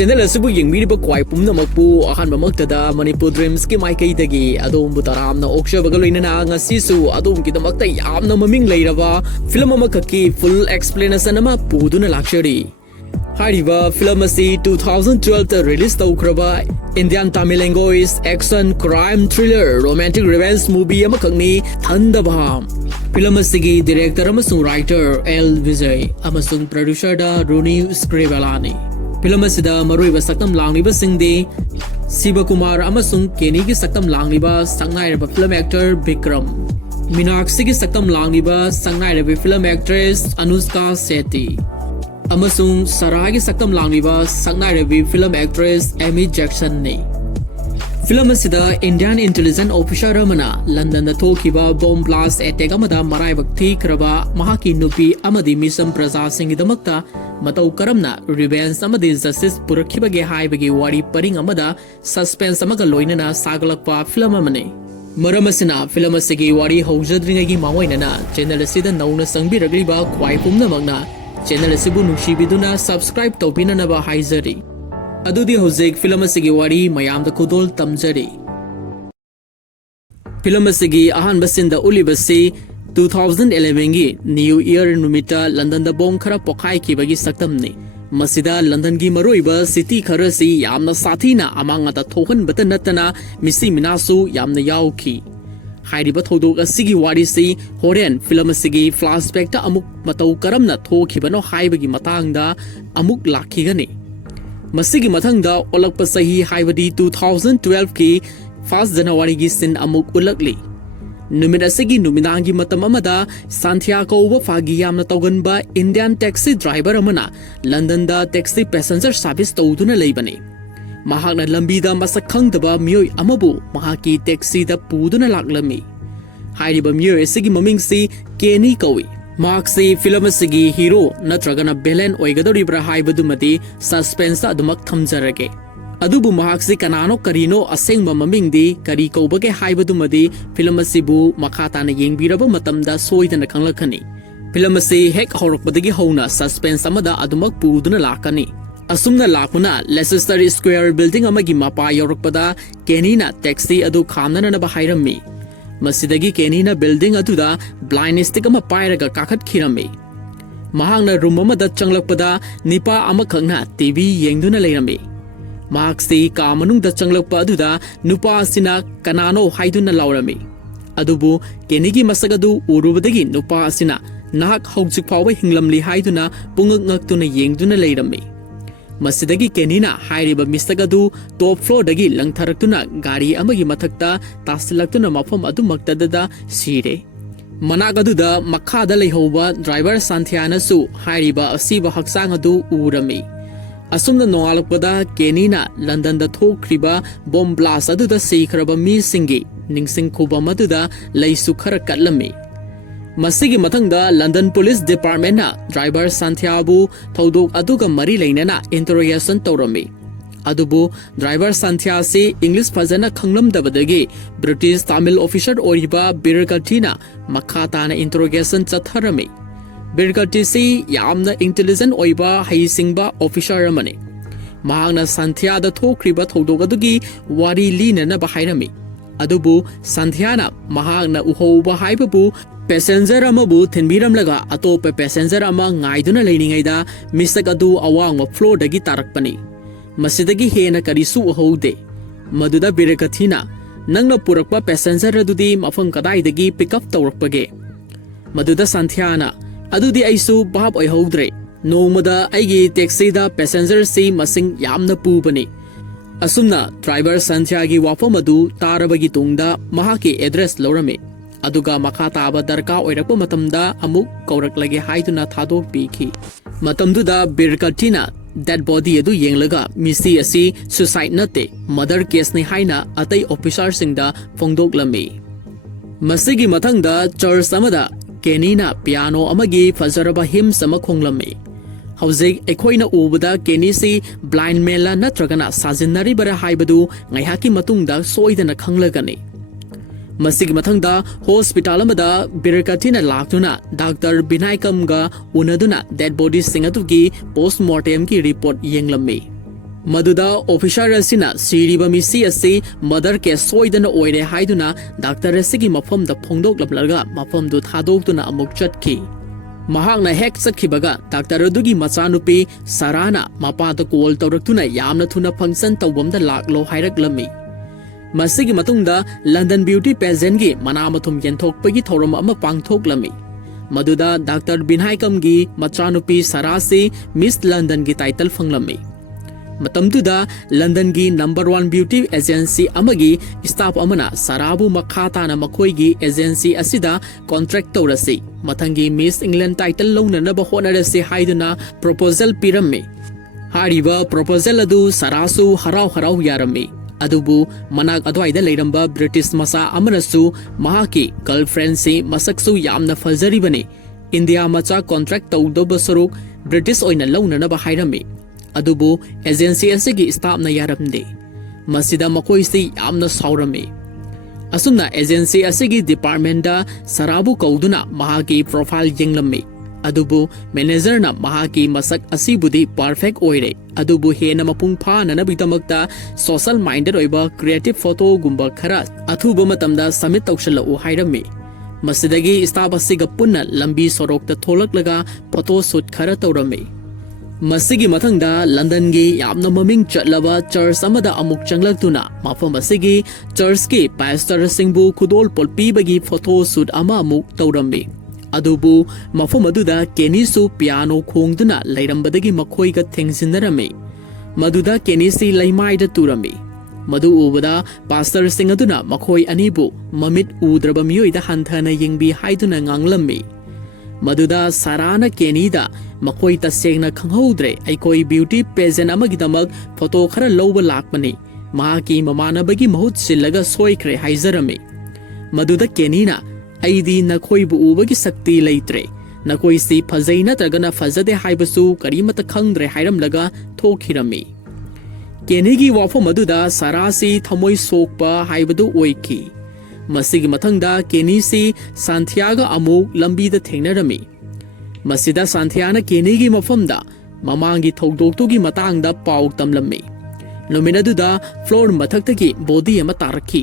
channel asibu yengmiriba kwai pumnamakpu ahanbamaktada Manipur Dreams ki maikaidagi adom taramna okshabaga loinana ngasisu adomkidamakta yamna maming leiraba film amakaki full explanation ama puduna lakshari hariba film asi 2012 ta release tawkraba Indian Tamil language action crime thriller romantic revenge movie amakakni Thaandavam film asigi director amasung writer Vijay amasung producer da Ronnie Screwvala ni film asida maruiba saktam langliba singde Siva Kumar amasung Kenny ki saktam langliba sangnai film actor Vikram Minakshi ki saktam langliba sangnai film actress Anushka Shetty amasung Sarai ki saktam langliba sangnai film actress Amy Jackson ni film asida Indian intelligence officer amana London da thokiba bomb blast attack amada marai bakthi kraba mahaki nupi amadi mission praja singh damakta matau karamna revenge amadi justice purakhibage haibagi wari paring amada suspense amaga loinana sagalakpa film amane maramasina film asigi wari haujadringagi mamoinana channel asida nauna sangbiragliba khwai pumnamakna channel asibu nushibiduna subscribe tawpinanaba haizari adudi hojik film asigi wari mayam da kudol tamjari film asigi ahan basinda ulibasi 2011 gi new year numita London da bom khara pokhai ki bagi saktamni masida London gi maroiba city khara si yamna sathina amanga da thohan bata natana misi minasu yamna yauki hairiba thodok asigi wari si horen film asigi flashback ta amuk matau karamna thokhibano haibagi matangda amuk lakhigani masigi mathangda olakpa sahi haibadi 2012 ki 1 January gi sin amuk ulakli numit asigi numinangi matam amada Santiago wa fagi yamna tawganba Indian taxi driver amana London da taxi passenger service tawduna leibani mahakna lambi da masak khangdaba miyoi amabu mahaki taxi da puduna laklami hairiba miyoi asigi maming si Kenny kawi Marksi film asigi hero natragana villain oigadoribra haibadumadi suspense adumak thamjarage adubu mahaksi kanano karino asengba mamingdi kari kaubage haibadumadi film asibu makhatana yengbiraba matamda soidana khanglakhani film asi hek horokpadagi hona suspense amada adumak puduna lakani asumna lakuna Leicester Square building amagi mapa yorokpada Kenny na taxi adu khamnana na bahairammi masidagi Kenny na building aduda blind stick ama pairaga kakhat khirami mahangna room amada changlakpada nipa amakhangna TV yengduna leirami mahaksi ka manungda changlakpa aduda nupa asina kanano haiduna laurami adubu Kenny gi masagadu urubadagi nupa asina nahak hojik phawa hinglamli haiduna pungak ngaktuna yengduna leirami masidagi Kenny na hairiba mistagadu top floor dagi langtharaktuna gari amagi mathakta tasilaktuna mafam adu maktadada sire managaduda makhada leihoba driver Santiana su hairiba asiba haksang adu urami asumna nongalakpada Kenny na London da thokriba bomb blast aduda seikhraba mi singi ningsing khoba maduda leisu khara katlami masigi mathangda London Police Department na driver Santiago thodok aduga mari leinana interrogation tawrami adubu driver Santiago se English fazana khanglamdabadagi British Tamil officer oriba Birkatina makhatana interrogation chatharami Birkati se yamna intelligent oiba haisingba officer amane mahangna Santiago da thokriba thodok adugi wari linana bahairami adubu Santiana mahangna uhoba haibabu passenger amabu thinbiramlaga atopa passenger ama ngaiduna leiningaida misak adu awangwa floor dagi tarakpani masidagi hena karisu houde maduda Birkathina nangna purakpa passenger adudi mafam kadaidagi pick up tawrakpage maduda Santiana adudi aisu bab oihodre nomada aigi taxi da passenger si masing yamna pubani asumna driver Santiago wafam adu tarabagi tungda mahaki address lorame aduga makha taba darka oirakpa matamda amuk kauraklage haiduna thadok piki matamduda Birkatina dead body adu yenglaga misi asi suicide nate murder case ni haina atai officer singda phongdoklami masigi mathangda church amada Kenny na piano amagi fazaraba hymn sama khonglami hauzik ekhoina ubada Kenny si blind man la natragana sajinari bara haibadu ngaihaki matungda soidana khanglagani masigi mathangda hospital amada Birkatina laktuna Dr. Binaikamga unaduna dead body singatugi postmortem ki report yenglami Maduda officer asina siriba misi asi mother ke soidana oire haiduna doctor asigi mafam da phongdok lablaga mafam du thadok tuna amuk chatki mahakna hek sakhibaga doctor adugi machanupi sarana mapa da call tawraktuna yamna thuna function tawbam da laklo hairak masigi matungda London beauty pageant gi manamathum yenthokpagi thoram ama pangthoklami maduda Dr. Binhaikam gi machanupi sarasi Miss London gi title fanglami matamduda London gi #1 beauty agency amagi staff amana sarabu makhata na makhoi gi agency asida contract tawrasi mathangi Miss England title launana ba honarasi haiduna proposal pirami hariba proposal adu sarasu harau yarami adubu manak adwaida leiramba British masa amanasu mahaki girlfriend se masaksu yamna fazaribane India macha contract tawdoba saruk British oina launana ba hairami adubu agency asigi staff na yaramde masida makoi se yamna saurami asumna agency asigi department da sarabu kauduna mahaki profile yenglami adubu manager na mahaki masak asibudi perfect oire adubu hena mapung phana na bitamakta social minded oiba creative photo gumba khara athuba matamda submit tawshala u hairami masidagi staff asiga punna lambi sorokta tholaklaga photo shoot khara tawrami masigi mathangda London gi yamna maming chatlaba church amada amuk changlaktuna mafam asigi church ki pastor singbu khudol polpi bagi photo shoot ama amuk tawrami adubu mafam aduda kenisu piano khongduna leirambadagi makhoiga thengsinarami maduda kenisi laimaida turami madu ubada pastor sing aduna makhoi anibu mamit udraba miyoida hanthana yengbi haiduna nganglammi maduda sarana kenida makhoi tasengna khanghodre aikoi beauty pageant amagidamak photo khara lawba lakmani mahaki mamanabagi mahut sillaga soikhre haizarami maduda kenina aidi nakhoi bu ubagi sakti leitre nakhoi si phajai natragana phajade haibasu karimata khangdre hairamlaga thokhirami kenigi wafam aduda sarasi thamoi sokpa haibadu oiki masigi mathangda kenisi Santiago amuk lambi da thengnarami masida Santiana kenigi mafamda mamangi thogdoktugi matangda pau tamlammi nominaduda floor mathaktagi body ama tarakhi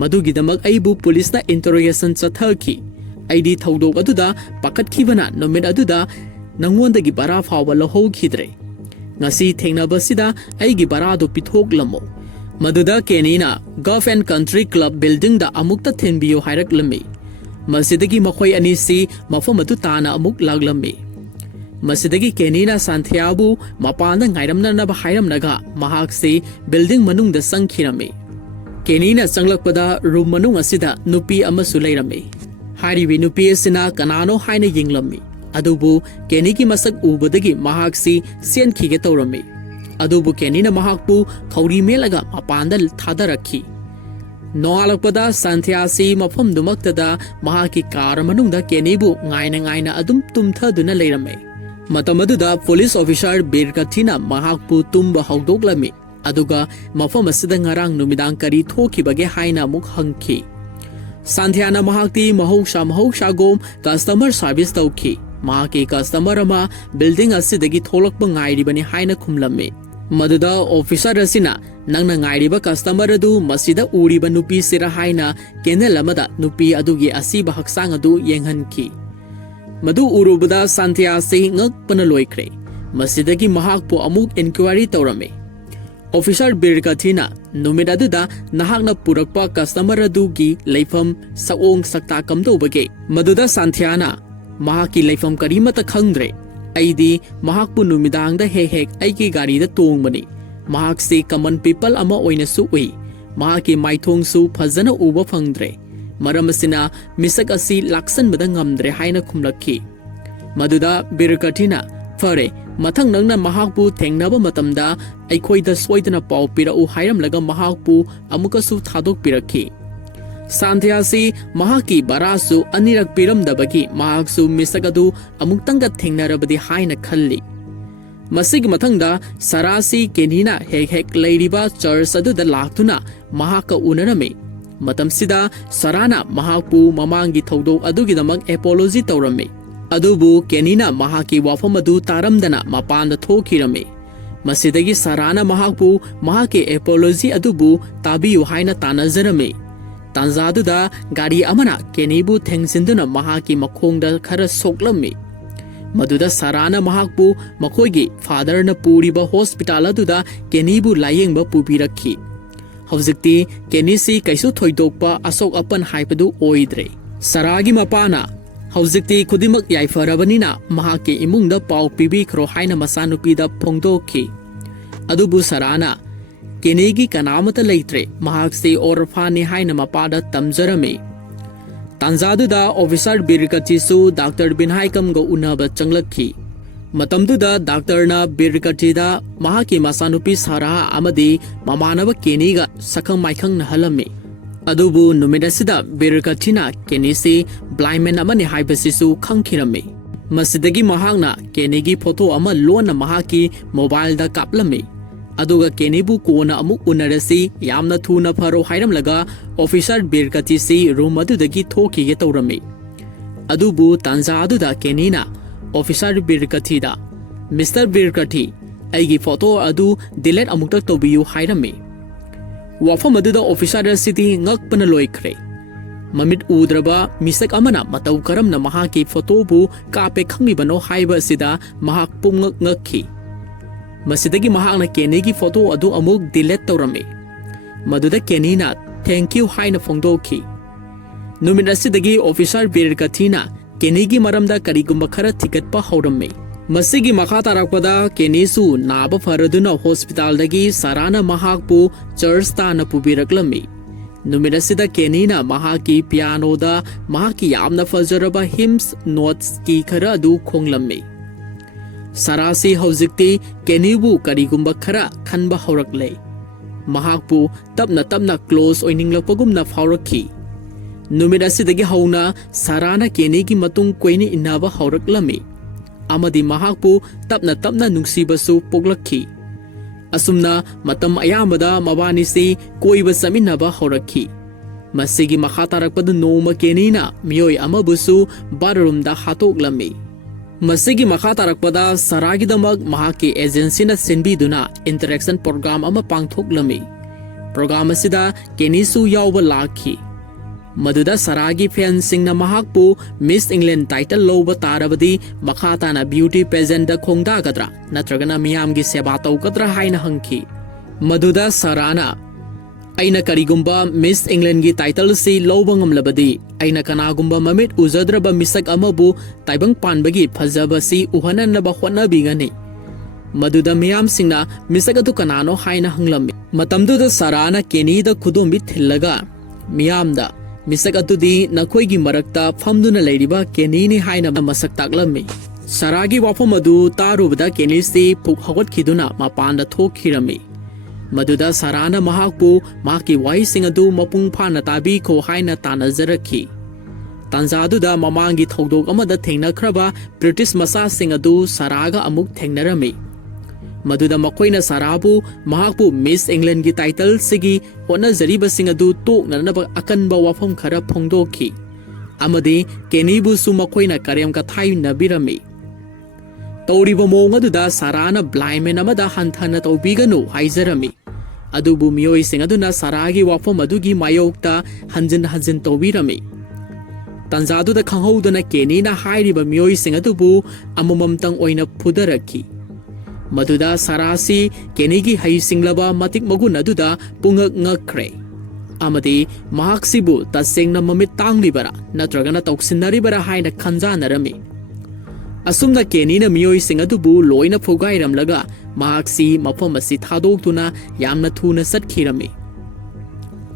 madugidamak aibu police na interrogation chathaki aidi thogdok aduda pakatkhibana nomin aduda nangwondagi bara fawa lohokidre ngasi thengnabasida aigi bara do pithoklamo maduda kenina Golf and Country Club building da amukta thenbiyo hairaklammi masidagi makhoi anisi mafam adu tana amuk laglammi masidagi kenina Santiago mapana ngairamna na ba hairamnaga mahakse building manungda sangkhirami kenina sanglakpada room manung asida nupi amasu leirami hariwi nupi asina kanano haina yinglammi adubu kenigi masak ubadagi mahakse senkhige tawrami adubu kenina mahakpu thauri melaga mapanda thadarakhi noalakpada Santiasi mafam dumaktada mahaki kar manungda kenibu ngaina adum tumthaduna leirame matamaduda police officer birkathina mahakpu tumba hawdoklami aduga mafam asida ngarang numidang kari thokibage haina muk hangki Santiana mahakti mahawsha gom customer service tawki mahaki customer ama building asidagi tholakpa ngairibani haina khumlame maduda officer asina nangna ngairiba customer adu masida uriba nupi sira haina kenel amada nupi adugi asiba haksang adu yenghanki madu urubada Santiasi ngakpana loikre masidagi mahakpo amuk inquiry tawrame officer birkathina numidaduda nahakna purakpa customer adugi leifam saong sakta kamdobage maduda Santiana mahaki leifam karimata khangdre aidi mahakpu numidangda hek aigi gari da tongbani mahak se common people ama oina su ui mahaki maithong su phajana uba phangdre maramasina misak asi laksan bada ngamdre haina khumlakhi maduda birkathina fare mathang nangna mahakpu thengnaba matamda aikhoida soidana pau pira u hairam laga mahakpu amuka su thadok pirakhi Santiasi mahaki barasu anirak piramdabagi mahaksu misagadu amuktanga thengnarabadi haina khalli masig mathangda sarasi kenina hek leiriba church aduda laktuna mahaka unarame matamsida sarana mahakpu mamangi thodok adugidamak apology tawrame adubu kenina mahaki wafam adu taramdana mapanda thokirame Masidagi Sarana Mahakpu Mahake apology adubu tabiyu haina tanazarame. Tanzaduda gari amana Kenibu Tengsinduna Mahaki Makongda Kara Soklame. Maduda Sarana Mahakpu Makoigi father na Puriba Hospital aduda Kenibu Layingba Pupiraki. Howzikti Kenisi Kaisu Toydokpa Asok Apan Haipadu Oidre. Saragi Mapana Howzikti Kudimak Yaifarabanina Mahaki Imungda Pau Pibi Krohaina Masanupida Pongdoki. Adubu Sarana Kenegi Kanamata Laitre Mahakse Orfani Haina Mapada Tamzarame. Tanzaduda Officer Birikatisu Dr. Binhaikam Go Unaba Changlaki. Matamduda Dr. Na Birikatida Mahaki Masanupi Sara Amadi Mamanava Keniga Sakang Maikang Nahalame. Adubu Numidasida Birikatina Kenisi Blindman Amani Haibasisu Kankirame. Masidagi Mahagna Kenegi Poto Ama Lona Mahaki Mobile da Kaplame. Aduga Kenibu Kona Amuk Unarasi Yamna Tuna Paro Hiram Laga Officer Birkatisi Room Adudagi Toki Getorame. Adubu Tanza Aduda Kenina Officer Birkatida Mr. Birkati Aigi Photo Adu Dilet Amukta Tobiyu Hirame. Wafam Aduda Officer City Ngak Panaloikre. Mamit Udraba Misak Amana Matau Karam na Mahaki Photo Bu Kape Kangibano Haiba Sida Mahak Pumngak Ngaki. Masidagi Mahakna Kenegi photo adu amuk delete taurame. Maduda Kenina thank you haina phongdoki. Numinasidagi Officer Birkatina Kenegi maramda karigumba khara tikatpa haurame. Masigi Makata Rakpada Kenisu Naba Faraduna Hospital dagi Sarana Mahakpu Church Tana Pubiraklame. Numinasida Kenina Mahaki piano da Mahaki Yamna Fazaraba hymns notes ki khara adu khonglame. Sarasi Howzikti Kenibu Karigumba Kara Kanba Horakle. Mahakpu Tapna close oining lapagumna Fauraki. Numidasidagi Hauna Sarana Kenegi Matung Queni Inava Horaklami. Amadi Mahakpu Tapna Nungsibasu Poglaki. Asumna Matam Ayamada Mabanisi Koiba Saminaba Horaki. Masigi Makatarakpadu Noma Kenina Mioi Amabusu Badarum da Hatoglami. Masigi Makatarakpada Saragidamag Mahaki Agency na Sinbiduna Interaction Program ama pangthoklami. Program asida Kenisu yawba laki. Maduda Saragi fencing na Mahakpu Miss England title loba tarabadi Makata na beauty pageant da khongdagadra natragana miyamgi seba tawgadra haina hangki. Maduda Sarana Aina karigumba Miss England gi title si loba ngamlabadi Aina kanagumba mamit uzadraba misak amabu taibang panbagi phajaba si uhananaba hotnabingani. Maduda miyam singna misagatu kanano haina hanglami. Matamduda Sarana Kenida kudumbi thillaga miyamda misagatu di nakoigi marakta famduna leiriba Kenini haina masak taklami. Saragi wafamadu tarubda Kenisi puk hagot kiduna mapanda thokhirami. Maduda Sarana Mahakpu Maki Wai Singadu Mapung Pana Tabi Ko Haina Tanazaraki. Tanzaduda Mamangi Togdog Amada Tengna Kraba British Masa Singadu Saraga Amuk Tengnarami. Maduda Makoina Sarabu Mahakpu Miss England gi title Sigi Hona Zariba Singadu Tok Nanaba Akanba Wafam Kara Pongdoki. Amadi Kenibu Sumakoina Karyam Kathai Nabirami. Tauriba Mongaduda Sarana Blindman Amada Hantana Tobigano Haizarami. Adubu Mioi Singaduna Saragi Wafam Adugi Mayokta Hanjin Tobirami. Tanzadu the Kanghodana Kenina Hairiba Mioi Singadubu Amumamtang Oina Pudaraki. Maduda Sarasi Kenigi Hai Singlaba Matik Magunaduda Pungak Ngakre. Amadi Mahaksibu Tasingna Mamitang Libera Natragana Toksinaribera Haina Kanzanarami. Asumna Kenina Mioi Singadubu Loina Fogairam Laga Mahaksi Mapamasi Tadotuna Yamna Tuna Satkirami.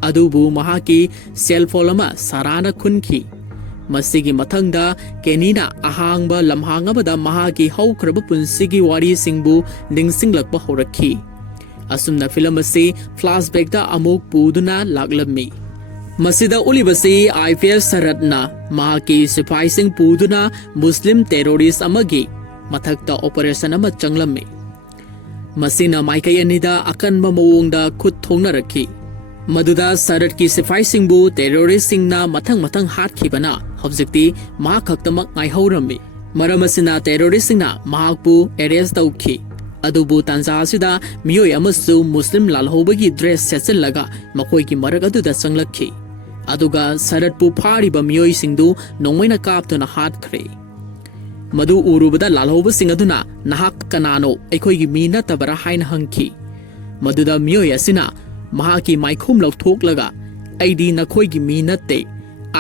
Adubu Mahaki Selfolama Sarana Kunki. Masigi Matangda Kenina Ahangba Lamhangabada Mahaki Haukraba Punsigi Wari Singbu Ningsinglakba Horaki. Asumna Filamasi Flashback da Amuk Puduna Laglami. Masida Ulibasi IPS Saratna Mahaki Surprising Puduna Muslim terrorist amagi Matakta operation ama changlami. Masina Maikayanida Akan Mamawongda Kut Thongnaraki. Maduda Sarat ki surprising bu terrorist singna matang hat kibana Hobjekti Mahakaktamak Ngai Horami. Maramasina terrorist singna Mahakpu arrest tauki. Adubu tanza asida miyoi amasu Muslim lalhobagi dress setsellaga makoigi marag aduda sanglakhi. Aduga saratpu phariba miyoi singdu nongmaina kaptuna hatkre. Madu urubada lalhoba singaduna nahak kanano aikoigi mi natabara haina hangki. Maduda miyoi asina mahaki maikhum lauthoklaga aidi nakhoigi mi natte.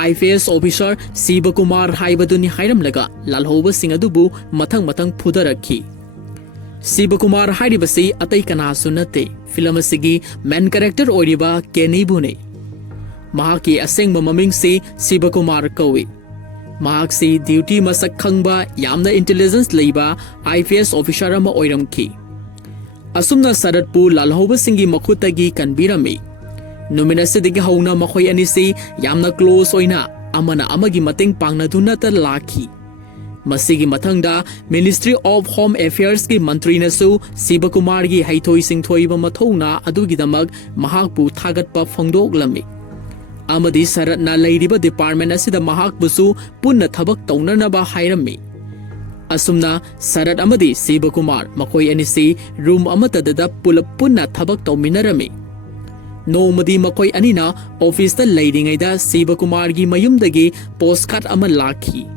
IFS officer Siba Kumar haibaduni hairamlaga lalhoba singadubu matang phudarakhi. Siba Kumar hairibasi atai kanasu natte film asigi main character oiriba Kenny bune. Mahaki asengba maming si Siba Kumar kawi. Mahak si duty masak khangba yamna intelligence leiba IFS officer ama oiramki. Asumna saratpu lalhoba singi makhutagi kanbirami. Numinasidigi hauna makhoy anisi yamna close oina amana amagi mateng pangnaduna ta laki. Masigi mathangda Ministry of Home Affairs ki mantri nasu Siba Kumar gi haithoi singthoi ba mathona adugi damag mahakpu thagatpa phongdoklami. Amadi saratna leiriba department asida mahakbusu punna thabak taunanaba hairami. Asumna sarat amadi Siba Kumar makhoy anisi room amatadada pulap punna thabak tauminarami. Nomadi makoy anina office ta leiringaida Siba Kumar gi mayumdagi postcard ama lakhi.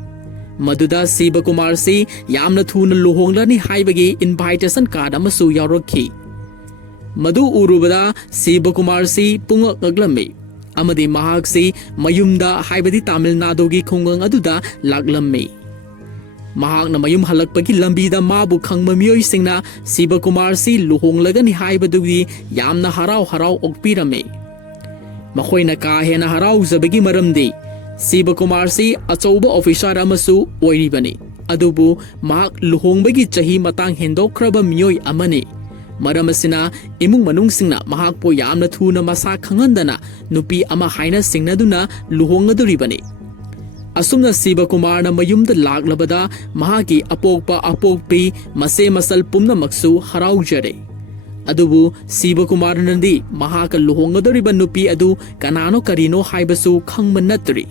Maduda Siba Kumar si yamna thuna luhonglani haibagi invitation card amasu yaurokhi. Madu urubada Siba Kumar si pungak aglami. Amadi mahak si mayumda haibadi Tamil Nadu gi khungang aduda laglami. Mahak na mayum halakpagi lambida mabu khangma miyoi singna Siba Kumar si luhonglagani haibadugi yamna harau okpirame. Makhoy na kahena harau zabagi maramdi Siba Kumar si achouba officer amasu oiribani. Adubu mahak luhongbagi chahi matang hendokraba miyoi amani. Maramasina imung manung singna mahak po yamna thuna masa khangandana nupi ama haina singnaduna luhongaduribani. Asumna Siba Kumar na mayumda laglabada mahagi apokpi mase masal pumna maksu harau jare. Adubu Siba Kumar nandi mahaka luhongadoriba nupi adu kanano karino haibasu khangmanatri.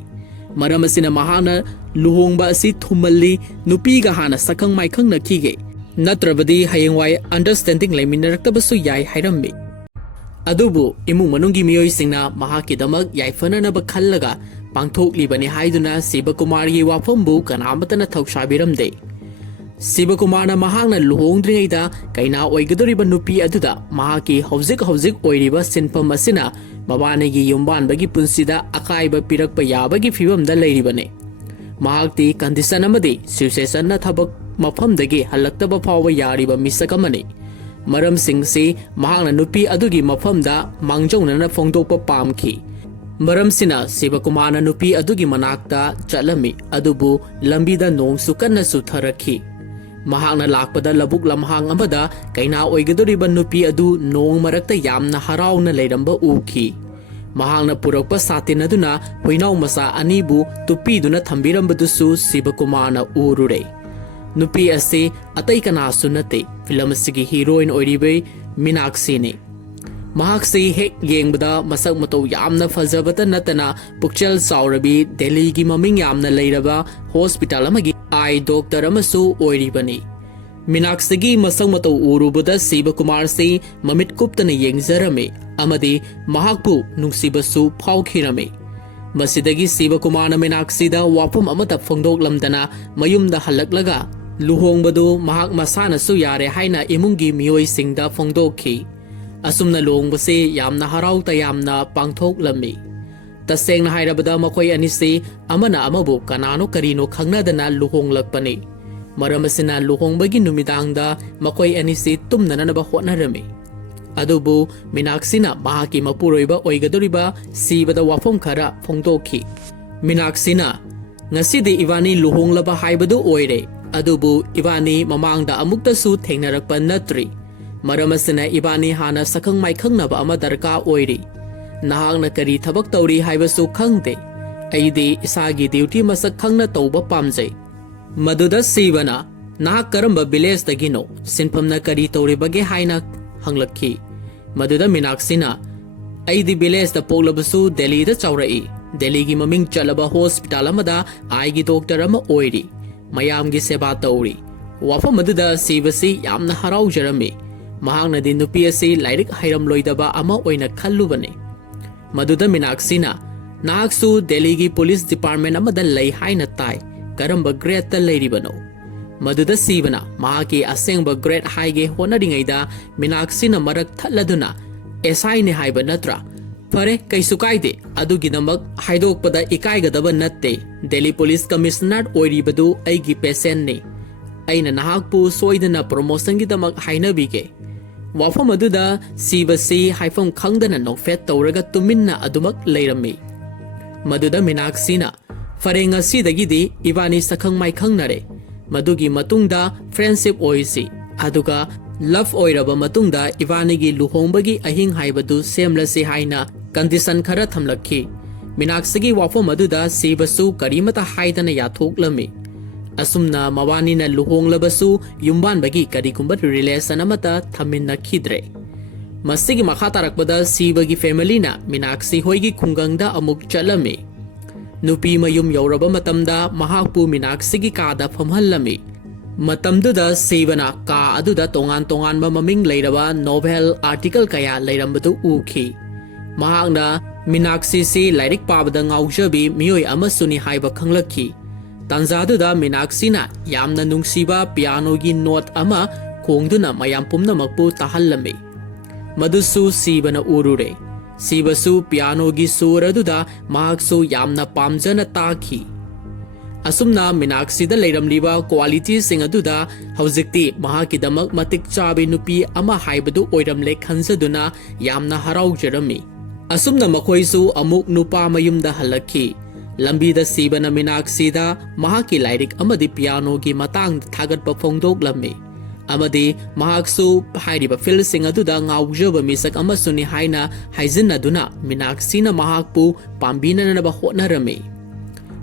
Maramasina mahana luhongba asi thumalli nupi ga hana sakang maikhang nakhige. Natrabadi hayengwai understanding leminaraktabasu yai hairammi. Adubu imung manungi miyoi singna mahaki damag yai fananaba khallaga pangthoklibani haiduna Siba Kumar gi wafambu kanamatana thausabiramde. Siba Kumar na mahakna luhongdringaida kaina oigadoriba nupi aduda mahaki hauzik oiriba sinpam asina mabanagi yumbanbagi punsida akaiba pirakpa yabagi fibamda leiribane. Mahakti condition amadi situation na thabak mafamdagi halaktaba phawa yariba misakamani. Maram singsi mahakna nupi adugi mafamda mangjawnana phongdokpa pamki. Maram sina Siba Kumar na nupi adugi manakta chalami adubu lambida nong sukanna sutharakhi. Mahakna lakpada labuk lamhang amada kaina oigadoriba nupi adu nong marakta yamna harauna leiramba ukhi. Mahakna purakpa satinaduna huinaw masa anibu tupiduna thambirambadusu Siba Kumar na urure. Nupi ase atay kanasu nate film asigi heroine oiribe Meenakshi ne. Mahakse hek yengbada masak matau yamna fazabata natana pukchal saurabi Delhi gi maming yamna leiraba hospital amagi eye doctor amasu oiribani. Meenakshi gi masak matau urubada Siba Kumar se mamit kuptana yengzarame amadi mahakpu nungsibasu phaukhirame. Masidagi Siba Kumar na Meenakshi da wapum amata phongdoklamdana mayumda halaklaga luhongbadu mahak masana su yare haina imungi miyoi singda phongdokhi. Asumna luhongbase yamna harau ta yamna pangthoklami. Tasengna hairabada makoy anisi amana amabu kanano karino khangnadana luhonglakpani. Maramasina luhongbagi numidangda makoy anisi tumnanaba hotnarami. Adubu Meenakshina mahaki mapuroiba oigadoriba sibada wafam khara phongdokhi. Meenakshina ngasidi ibani luhonglaba haibadu oire. Adubu ibani mamangda amuktasu thengnarakpa natri. Maramasina ibani hana sakang maikhang ama darka oiri. Nahakna kari thabak tauri haibasu khangde. Aidi isagi duty masak khangna tauba pamjai. Maduda Sibana nahak karamba village dagino sinpamna kari tauri bage haina hanglakhi. Maduda Meenakshina aidi village da poglabasu Delhi da chaurai. Delhi gi maming chalaba hospital amada ai gi doctor ama oiri. Mayam gi seba tauri. Wafam aduda sibasi yamna haraujarami. Mahangna din nupi asi lairik hairamloidaba ama oina khallubani. Maduda Minaksina nahaksu Delhi gi Police Department amada lei haina tai karamba grade ta leiribano. Maduda sibana mahaki asengba grade haige honaringaida Minaksina marak thalladuna SI ne haiba natra. Pare kaisu kaide adugidamak haidokpada ikaigadaba natte. Delhi Police Commissioner oiribadu aigi patient ne. Aina nahakpu soidana promotion gidamak hainabige. Wafam aduda sibasi haifam khangdana nokfet tawraga tuminna adumak leirami. Maduda Minaksina farenga sidagidi ibani sakhang mai khangnare. Madugi matungda friendship oisi. Aduga love oiraba matungda ivanigi luhongbagi ahing haibadu semlasi haina condition khara thamlakhi. Minaksigi wafam aduda sibasu karimata haidana yathoklami. Asumna mawanina luhonglabasu yumbanbagi karigumba relation amata thaminakhidre. Masigi makhatarakbada sibagi family na Minaksi hoigi khungangda amuk chalami. Nupi mayum yauraba matamda mahakpu Minaksigi kada famhallami. Matamduda sibana ka aduda tongan maming leiraba novel article kaya leirambadu ukhi. Mahakna Minaksi si lairik pabada ngaujabi miyoi amasuni haiba khanglakhi. Tanzaduda Minaksina yamna nungsiba piano gi note ama khongduna mayam pumnamakpu tahallami. Madusu sibana urure. Sibasu piano gi suraduda mahaksu yamna pamjana takhi. Asumna Minaksida leiramliba quality singaduda haujikti mahakidamak matik chabi nupi ama haibadu oiramle khansaduna yamna haraujarami. Asumna makhoisu amuk nupa mayumda halakhi. Lambida sibana Minaksida mahaki lairik amadi piano gi matang thagatpa phongdoklami. Amadi mahaksu hairiba fil singaduda ngaujaba misak amasuni haina haijinaduna Minaksina mahakpu pambinanaba hotnarami.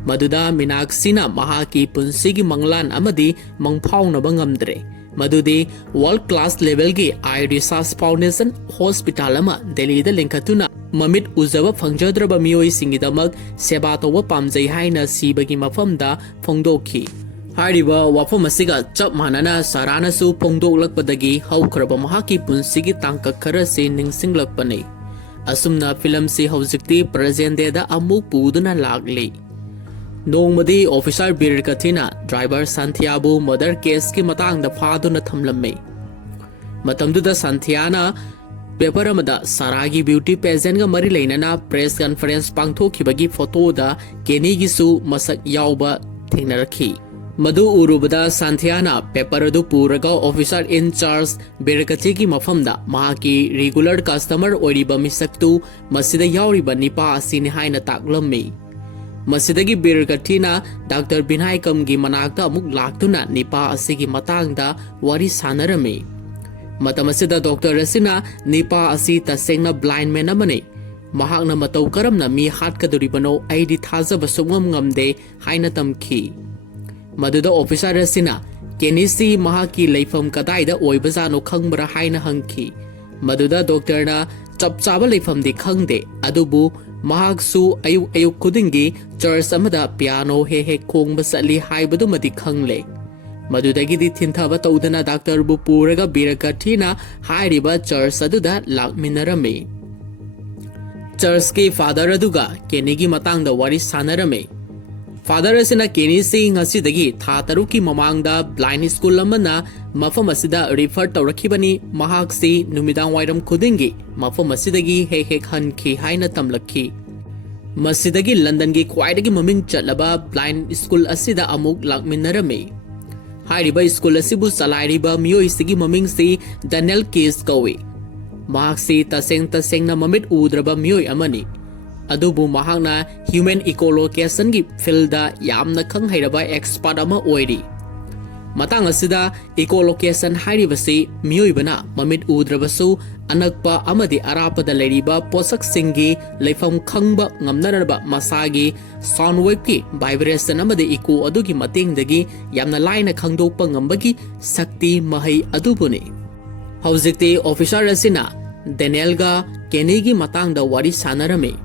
Maduda Minaksina mahaki punsigi manglan amadi mangphaunaba ngamdre. Madudi world class level gi Research Foundation Hospital ama Delhi da linkatuna mamit uzaba phangjadraba miyoi singidamak seba towa pamjai haina sibagi mafamda phongdokhi. Hariba wafam asiga chap manana saranasu phongdoklakpadagi haukraba mahaki punsigi tangkak khara se ningsinglakpani. Asumna film se haujikti present day da amuk puduna lagli. Nongmadi officer birkathina driver Santhiabu murder case ki matangda phaduna thamlamme. Matamduda Santhiana paper amada Saragi beauty pageant ga mari leinana press conference pangthokibagi photo da Kenny gisu masak yauba thengnarakhi. Madu urubada Santhiana paper adu puraga officer in charge birkathi ki mafamda mahaki regular customer oiriba misaktu masida yauriba nipa asini haina taklammi. Masidagi birkathina Dr. Binaikam gi manakta amuk laktuna nipa asigi matangda wari sanarami. Matamasida Dr. Rasina nipa asi tasengna blind man amani. Mahakna matau karamna mi hatkaduribano aidi thajaba sungam ngamde haina tamkhi. Maduda officer Rasina Kenisi mahaki leifam kadaida oibazano khangbara haina hangki. Maduda Dr. na chapchaba leifam di khangde adubu mahaksu ayuk kudingi church amada piano he khongba satli haibadu madi khangle. Madudagi di thintaba tawdana Dr. bu puraga birakathina hairiba church aduda lakminarami. Church ki father aduga Kenny gi matangda wari sanarami. Father asina Kenny si ngasidagi tha taruki mamangda blind school amana mafam asida refer tawrakhibani mahaksi numidang wairam khudingi mafam asidagi he khanki haina tamlakhi. Masidagi London gi khwaidagi maming chatlaba blind school asida amuk lakminarami. Hairiba school asibu salairiba miyoi sigi maming si Daniel Case kawi. Mahaksi taseng na mamit udraba miyoi amani. Adubu mahakna human ecolocation gi field yamna khanghairaba expert ama oiri. Matang asida ecolocation hairibasi miyoibana mamit udrabasu anakpa amadi arapada leiriba posak singi leifam khangba ngamnaraba masagi sound wave ki vibration amadi eco adugi matingdagi yamna laina khangdokpa ngambagi sakti mahai adubuni. Haujikti officer asina Daniel ga Kenny gi matangda wari sanarami.